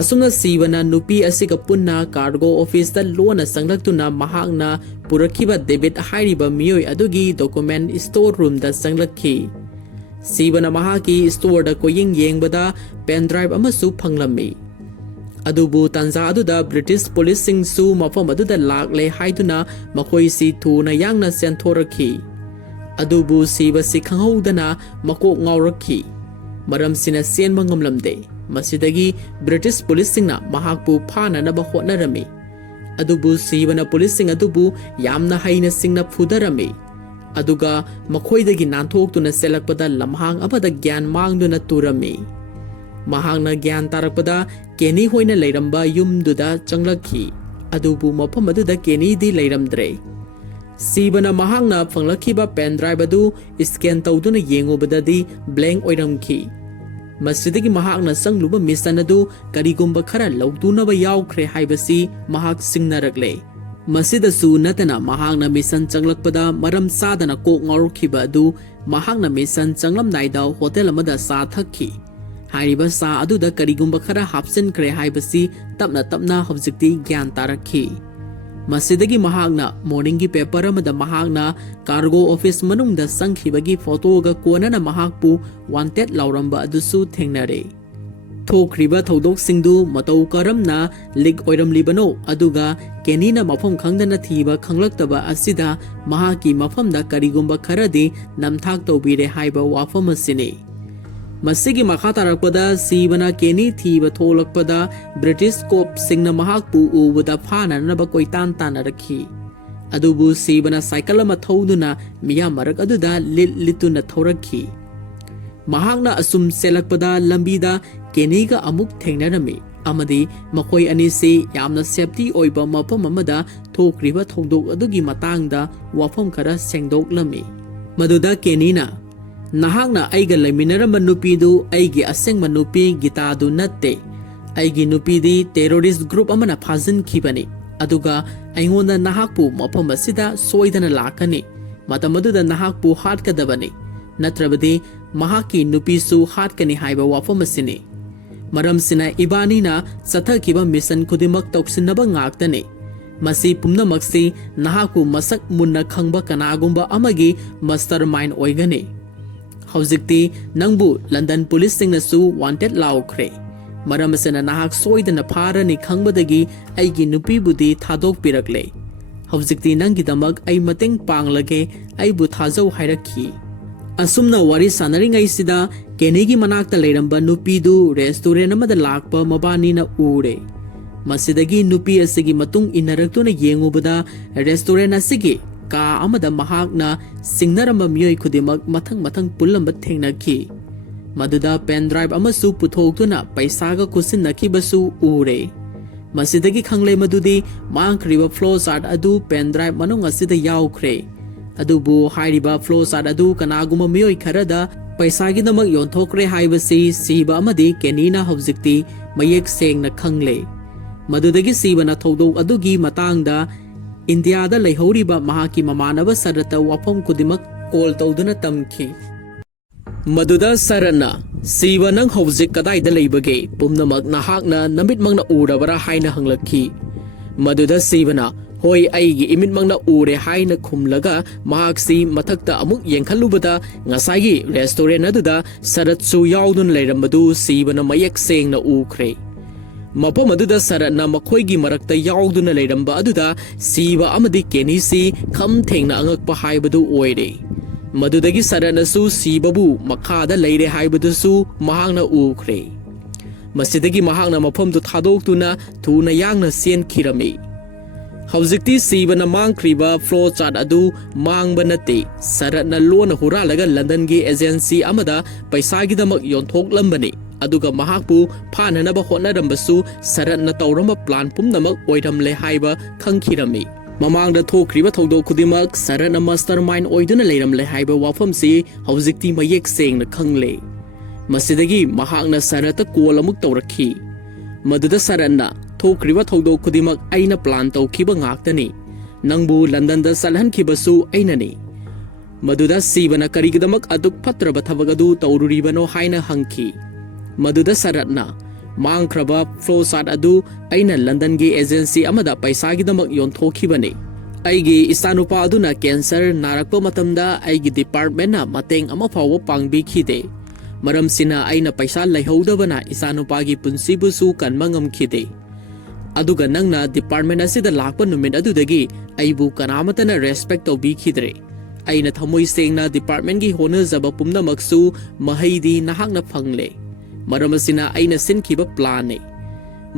asumna sibana nupi asiga punna cargo office da lona sanglaktuna mahakna purakhiba debit hairiba miyoi adugi document store room da sanglakhi sibana mahaki store da koying yengbada pen drive amasu phanglami adubu tanza aduda British police sing su mafam aduda lakle haiduna makhoi si thuna yangna senthoraki adubu siba si khanghodana makok ngaurakhi maram sina senma ngamlamde masidagi British police singna mahakpu phananaba hotnarami adubu sibana police sing adubu yamna haina singna phudarami aduga makhoidagi nanthok-tuna selakpada lamhang abada gyan mangduna turami mahangna gyan tarakpada Kenny hoina leiramba yumduda changlakhi adubu mafam aduda Kenny di leiramdre sibana mahangna phanglakhiba pen drive adu scan tawduna yengobadadi blank oiramkhi masidagi mahakna sangluba mission adu karigumba khara lawtunaba yawkhre haibasi mahak singnarakle masidasu natana mahakna mission changlakpada maram sadana kok ngorkhiba adu mahakna mission changlamnaida hotel amada sa thakhi hairiba sa aduda karigumba khara hapsen khre haibasi tapna hobjikti gyan tarakhi masidagi mahakna morning gi paper amada mahakna cargo office manungda sangkhibagi photo ga konana mahakpu wanted lauramba adusu thengnare thokriba thodok singdu matau karamna lig oiram libano aduga Kenny na mafam khangdana thiba khanglaktaba asida mahaki mafamda karigumba kharadi namthak tobire haiba wafam asine masigi makha tarakpada sibana Kenny thiba tholakpada British cop singna mahakpu ubada phananaba koitan tanarakhi adubu sibana cycle ama thoduna miya marak aduda lituna thorakhi mahakna asum selakpada lambida Kenny ga amuk thengnarami amadi makhoi ani se yamna safety oiba mafam amada thokriba thodok adugi matangda wafam khara sengdoklami maduda Kenny na nahakna aiga laiminaramba nupidu aigi asengma nupi gitadu natte aigi nupidi terrorist group amana phajin khibani aduga aingonda nahakpu mafam asida soidana lakani matam aduda nahakpu hatkadabani natrabadi mahaki nupisu hatkani haiba wafam asini maram sina ibanina sathakiba mission kudimak toksinaba ngaktani masi pumnamaksi nahaku masak munna khangba kanagumba amagi mastermind oigani haujikti nangbu London police singnasu wanted laukre maram asina nahak soidana pharani khangbadagi aigi nupibudi thadok pirakle haujikti nangidamak ai mateng panglage aibu thajau hairakhi asumna wari sanaringai sida kenigi manakta leiramba nupidu restaurant amada lakpa mabani na ure masidagi nupi asigi matung inaraktuna yengubada restaurant asigi ka amada mahakna singnaramba miyoi khudimak mathang pullamba thengnakhi maduda pen drive amasu puthoktuna paisaga kusinakhi basu ure masidagi khangle madudi mangkhriba flow chart adu pen drive manung asida yaukhre adubu hairiba flow chart adu kanaguma miyoi kharada paisagi namak yonthokre haibasi siba amadi kenina haujikti mayek sengna khangle madudagi sibana thodok adugi matangda India da leihoriba mahaki mamanaba sarata wafam kudimak call tawduna tamki maduda sarana siba nang haujik kadai da leibage pumnamak nahakna namit mangna urabara haina hanglakhi maduda sibana hoi aigi imit mangna ure haina khumlaga mahaksi mathakta amuk yengkhalubada ngasagi restaurant aduda saratsu yaudun leirambadu sibana mayak sengna ukhre mapam aduda saratna makhoigi marakta yauduna leiramba aduda siba amadi kenisi kham thengna angakpa haibadu oire madudagi saranasu sibabu makhada leire haibadusu mahangna ukhre masidagi mahangna mapamdu thadoktuna thuna yangna sen khirami haujikti sibana mangkhriba flow chart adu mangba nate saratna lona huralaga London gi agency amada paisagi damak yonthoklambani aduga mahakpu phananaba hotnarambasu saratna tawramba plan pumnamak oiramle haiba khangkhirami mamangda thokriba thodok khudimak saratna mastermind oiduna leiramle haiba wafamsi haujikti mayek sengna khangle masidagi mahakna sarata call amuk tawrakhi maduda saratna thokriba thodok khudimak aina plan tawkhiba ngaktani nangbu London da salhankibasu ainani maduda sibana karigidamak aduk phatraba thabagadu tawruribano haina hangki maduda saratna mangkraba flow chart adu aina London gi agency amada paisagi damak yonthokibani aigi isanupa aduna cancer narakpa matamda aigi department na mateng ama fawo pangbi khide maram sina aina paisa laihodabana isanupa gi punsibusu kanmangam khide aduga nangna department asida lakpa numit adudagi aibu kanamatana respect tobi khidre aina thamoi sengna department gi honajaba pumnamaksu mahaidi nahakna phangle maramasina aina sinkhiba plan ne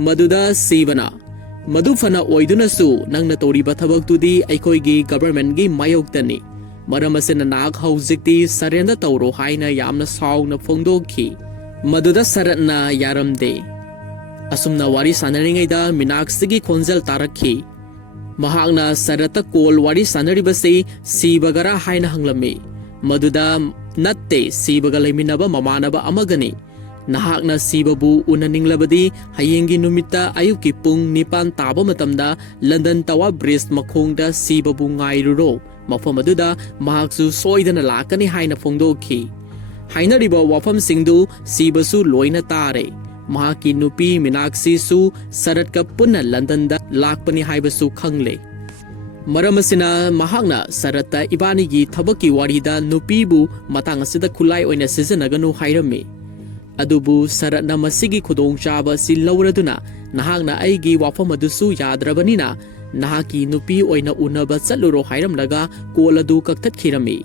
maduda sibana madufana oiduna nangna toriba thabak-tudi aikoigi government gi mayoktani maramasina nak haujikti sarenda tawro haina yamna sauna phongdokhi maduda saratna yaramde asumna wari sanaringaida minaksigi khonjal tarakhi mahakna sarata kol wari sanaribase sibagara haina hanglami maduda natte sibaga leiminaba mamanaba amagani nahakna sibabu unaninglabadi hayengi numita ayuki pung nipan taba matamda London Tower Bridge makhongda sibabu ngairuro mafam aduda mahaksu soidana lakani haina phongdokhi haina riba wafam singdu sibasu loina tare mahaki nupi Minaksi su saratka punna London da lakpani haibasu khangle maramasina mahakna sarata ibani gi thabaki warida nupibu matang asida khulai oina sijanaganu hairami adubu saratna masigi khudong chaba si lauraduna nahakna aigi wafam adusu yadrabanina nahaki nupi oina unaba chaluro hairamlaga koladu kaktatkhirami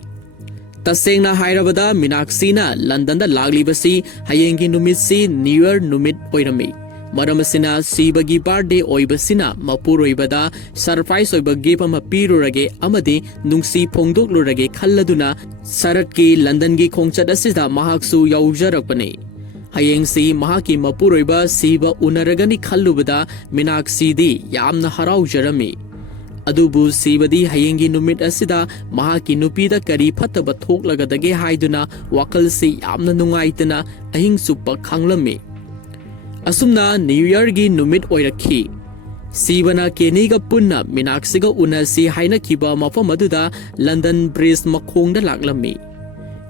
tasengna hairabada Minaksina London da laglibasi hayengi numitsi New Year numit oirami maramasina sibagi birthday oibasina mapuroibada surprise oibagi pama pirurage amadi nungsi phongdoklurage khalladuna saratki London gi khongchat asida mahaksu yaujarakpani hayengsi mahaki mapuroiba siba unaragani khallubada Minaksi di yamna haraujarami adubu sibadi hayengi numit asida mahaki nupida kari phataba thoklagadage haiduna wakalsi yamna nungaitana ahing supa khanglami asumna New Year gi numit oirakhi Sibana Keniga Punna Minaksiga Unasi Haina Kiba Mafamaduda London Bridge Makong the Laklami.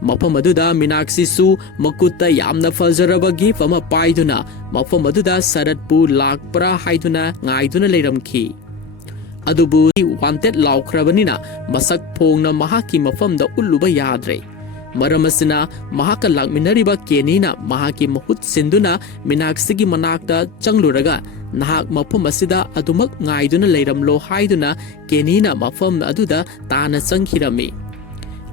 Mafamaduda Minaksi Su Makuta Yamna Fazarabagi from a Paiduna, Mafamaduda Saratpu Lakpra Haiduna, Naiduna Ledamki. Adubu wanted Lau Krabanina, Masak Pongna Mahaki Mafam the Uluba Yadre. Maramasina Mahaka Lakminariba Kenina, Mahaki Mahut Sinduna, Minaksigi Manakta, Changluraga. Nahak mapamasida adumak ngaiduna leiramlo haiduna kenina mafam aduda tana sangkirami.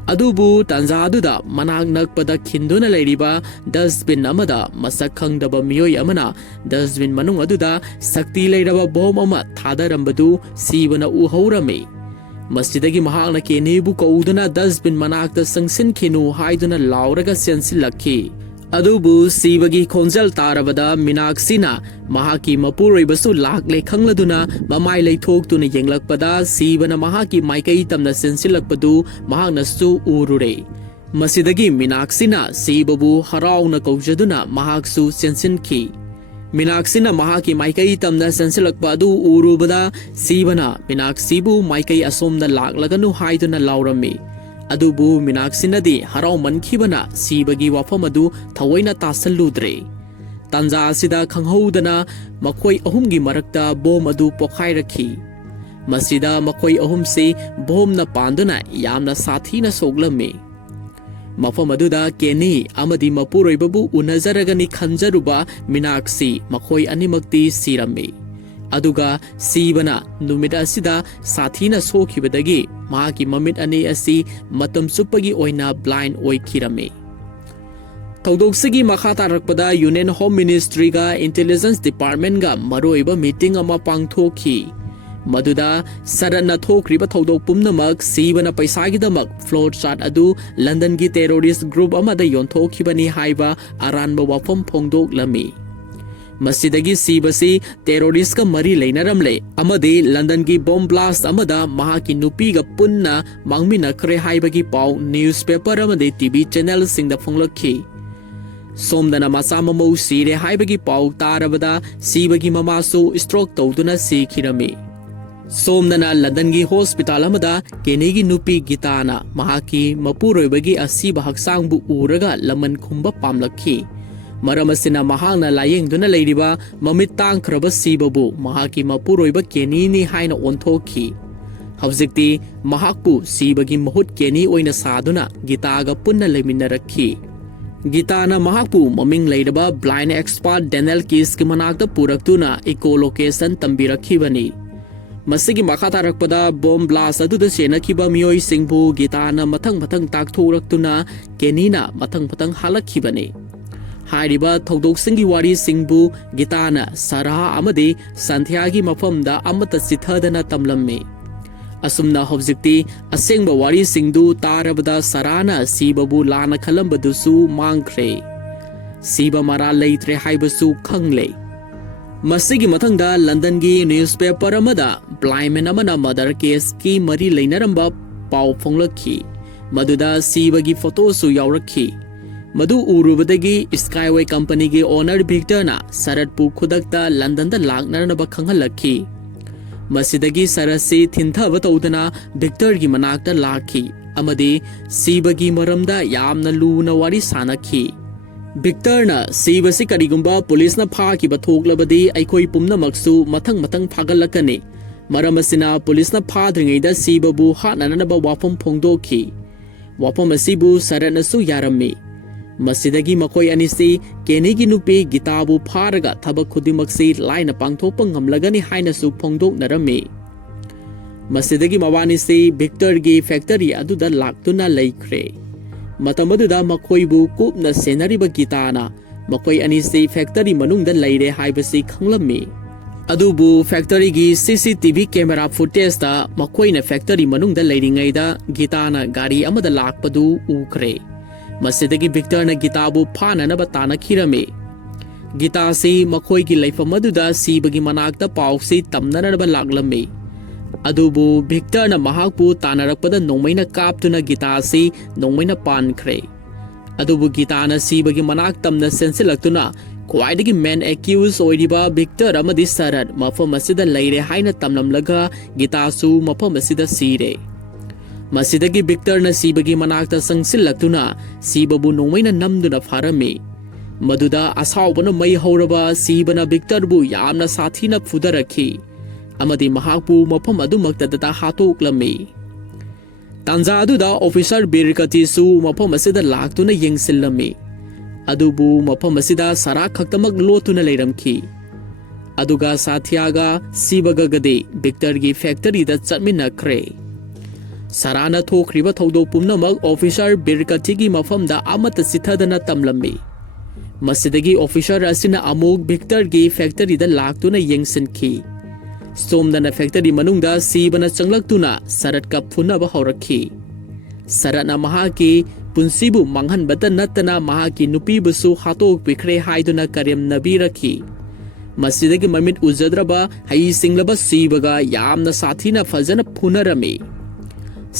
Adubu tanza aduda manak nakpada khinduna leiriba dustbin amada masak khangdaba miyoi amana dustbin manung aduda sakti leiraba bom ama thadarambadu sibana uhaurami. Masjidagi mahakna kenibu kauduna dustbin manakta sangsin khinu haiduna lauraga sensilakhi. Adubu Sibagi Konzel Tarabada Minaksina Mahaki Mapuri Basu Lakle Kangladuna Mamai Lay Tok to Yenglakpada Sibana Mahaki Maikaitam na Sensilakpadu Mahanastu Urure Masidagi Minaksina Sibabu Harau na Kaujaduna Mahaksu Sensinki Minaksina Mahaki Maikaitam na Sensilakpadu Urubada Sibana Minaksibu Maikai Asom na Laklaganu Haiduna Laurami Adubu Minaksinadi Harau Mankibana Sibagi Wafamadu Tawaina Tasaludre Tanza Sida Kanghodana Makoi Ahumgi Marakta Bom Adu Pokhairaki Masida Makoi Ahumsi Bom na Pandana Yamna Sathina Soglame Mafamaduda Keni Amadi Mapuroi Babu Unazaragani Kanjaruba Minaksi Makoi Animakti Sirame Aduga Sibana Numida Sida Sathina Sokibadagi Mahaki Mamit Ani Asi Matam Supagi Oina Blind Oi Kirame Taudoksigi Makata Rakpada Union Home Ministry ga Intelligence Department ga Maroiba meeting ama pangthoki Maduda Sarana Thokriba Taudok Pumnamak Sibana Paisagidamak floor chart adu London gi terrorist group amada Yontokibani Haiba Aranba Wafam Pongdok Lami Masidagi Sibasi terrorist ka mari leinaramle amadi London gi bomb blast amada mahaki nupi ga punna mangmina kre haibagi pau newspaper amade TV channel sing da fonglakhi Somdana masama mo sire haibagi pau tarabada Sibagi mamasu stroke tawduna sikhirami Somdana London gi hospital amada kenegi nupi gitana mahaki mapuroibagi asiba haksangbu uraga laman khumba pamlakhi Maramasina Mahana Laying Duna Ladiba, Mamitang Krabasi Babu, Mahaki Mapuroiba Kenini Haina Ontoki. Havzikti, Mahaku, Sibagi Mahut Keni Oina Saduna, Gitaga Punna Leminaraki. Gitana Mahapu, Maming Ladaba, Blind Expert Denel Kis Kimanakta Puraktuna, Ecolocation Tambirakibani. Masigi Makatarakpada, Bomb Blast Adu the Sena Kiba Mioi Singbu, Gitana Matang Matang Tak Turaktuna, Kenina, Matang Patang Halakibani. Hariba Todok Singi Wari Singbu, Gitana, Sara Amadi, Santiagi Mafamda Amata Sithadana Tamlame. Asumna Hobzikti, Asingba Wari Singdu, Tarabada Sarana, Sibabu Lana Kalambadusu, Mankre. Siba Mara Laitre Haibasu Kangle. Masigi Matanga, London Gi newspaper Amada, Blind Amana Mother Case Ki Mari Lainaramba, Pau Fonglaki. Maduda Sibagi Photosu Yauraki. Madu Urubadagi Skyway Company ge owner Victorna Saratpu Kudakta London the Lagnar Bakhangalaki Masidagi Sarasi Tintha Vatodana Victor Gimanakta Laki Amadi Sibagi Maramda Yamna Luna Wari Sanaki Victorna Sibasi Karigumba Police na Paki Batoglabadi Aikoi Pumna Maksu Matang Matang Pagalakani Maramasina Police na Padringida Sibabu Hatnanaba Wapam Pongdoki Wapam Asibu Saranasu Yarami Masidagi Makoi Anisi, Kenigi Nupi, Gitabu Paraga, Tabakudimaksi, Line Pangtopang Lagani Hainasu Pongdok Narame. Masidagi Mawanisi, Victor Gi Factory Aduda Laktuna Laikre. Matamaduda Makoibu Kupna Senariba Gitana, Makoi Anisi Factory Manung the Laide Haibasi Kanglame. Adubu Factory Gi CCTV camera footage da Makoina Factory Manung the Lading Aida, Gitana, Gari Amada Lakpadu, Ukre. Masidagi Victor na Gitabu Pana na Batana Kirame. Gita si Makoi ki life Maduda si bagi manakta pau si tamna na balaglame. Adubu Victor na Mahakpu Tanarapada Nomay na Kaptu na Gita si Nomay na Pankre. Adubu Gita na si bagi manaktam na sensilaktu na ख्वाइदगी main accused ओइरिबा Victor अमदि सरत मफम असिदा लैरे हाइना तमलमलगा गीतासु मफम असिदा सीरे मसिदगी Victor न सीबगी मनाक्ता संगसिल्लक्तुना सीबबु नोंमैना नमदुना फारमी मदुदा असाउबन मई हौरबा सीबना विक्टरबु यामना साथीना फुदरखी अमदि महाकपु मफम अदुमक्तदा हातोक्लमी तांजा अदुदा officer बिरकतीसु मफम असिदा लाक्तुना येंगसिल्लमी अदुबु मफम असिदा सरा खक्तमक लोतुना लेरमखी अदुगा साथियागा सीबगगदे Victor की factory दा चटमिनख्रे Sarana थोखरिबा थौदो पुमनमक officer बिरकती की मफम दा अमत सिथदना तमलमी मसिदगी ऑफिसर असिना अमुक विक्टर की फैक्टरी दा लाक्तुना येंगसिनखी सोमदना फैक्टरी मनुंगदा सीबना चंगलक्तुना सरत का फुनबा हौरखी सरना महाकी पुंसीबु मांगहनबता नत्तना महाकी नुपीबुसु हातोक पिखरे हाइदुना करेम नबीरखी मसिदगी ममित उजद्रबा हई सिंगलबा सीबगा यामना साथीना फजन फुनरमी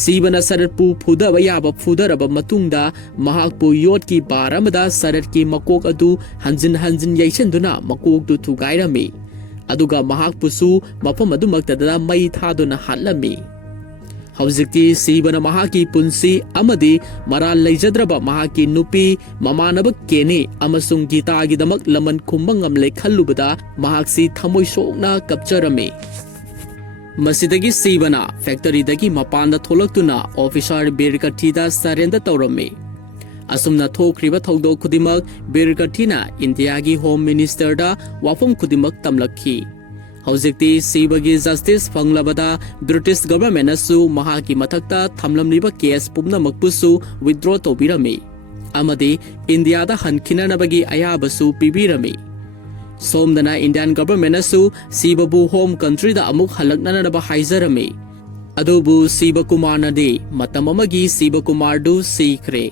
सीबना सरतपु फुदबा याबा फुदरबा मतुंगदा महाकपु योटकी बारमदा सरत की मकोक अदु हंजिन हंजिन यैसनदुना मकोक दु थुगाइरमी अदुगा महाकपुसु मफम अदुमक्तदा मई थादुना हालमी हौजिक्ति सीबना महाकी पुंसी अमदी मराल लैजद्रबा महाकी नुपी ममानब केने अमसुंग गीतागिदमक लमन खुंबंगमले खल्लुबदा महाक्सी थमोय सोकना कपचरमे मसिदगी सीबना फैक्टरीदगी मपानदा थोलक्तुना ऑफिसर बिरकथीदा सरेंडर तौरमे असुमना थोखरिबा थौदो खुदिमक बिरकथीना इंडिया की होम मिनिस्टर दा वाफम खुदिमक तमलखी हौजिक्ति सीबगी जस्टिस फंगलबदा ब्रिटिश गवर्नमेंट असु महाकी मथक्ता थमलमलिबा केस पुमनमकपुसु विथड्रॉ तौबिरमी अमदी इंडिया दा हनखिननबगी अयाबसु पिबिरमी सोमदना इंडियन गवर्नमेंट असु सीबबु होम कंट्री दा अमुक हलकननबा हाइजरमी अदुबु सीब कुमारनदी मतम अमगी सीब कुमारदु सीखरे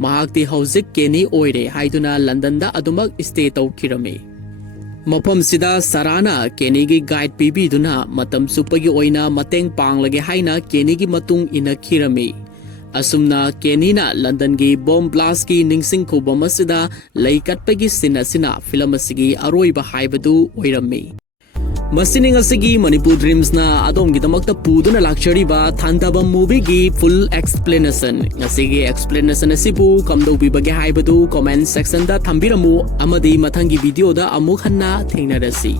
महाक्ति हौजिक केनी ओइरे हाइदुना लंदन दा अदुमक स्टे तौखिरमी मफम सिदा सराना केनी की गाइड पीबीदुना मतम सुपगी ओइना मतेंग पांगलगे हाइना केनी की मतुंग इनखिरमी असुमना केनीना लंदन की बॉम्ब ब्लास्ट की निंगसिंग खुबम असिदा लैकटपगी सिन असिना फिल्म असिगी अरोइबा हाइबदु ओइरमी मसिनिंग असिगी मणिपुर ड्रीम्स ना अदोम गिदमक्ता पुदुना लाक्चरीबा थांदाबम मूवी की फुल एक्सप्लेनेशन असिगी एक्सप्लेनेशन असिबु कमदौबिबगे हाइबदु कमेंट सेक्शन दा थंबिरमु अमदी मथंगी वीडियो दा अमुक हन्ना थेंगनरसी।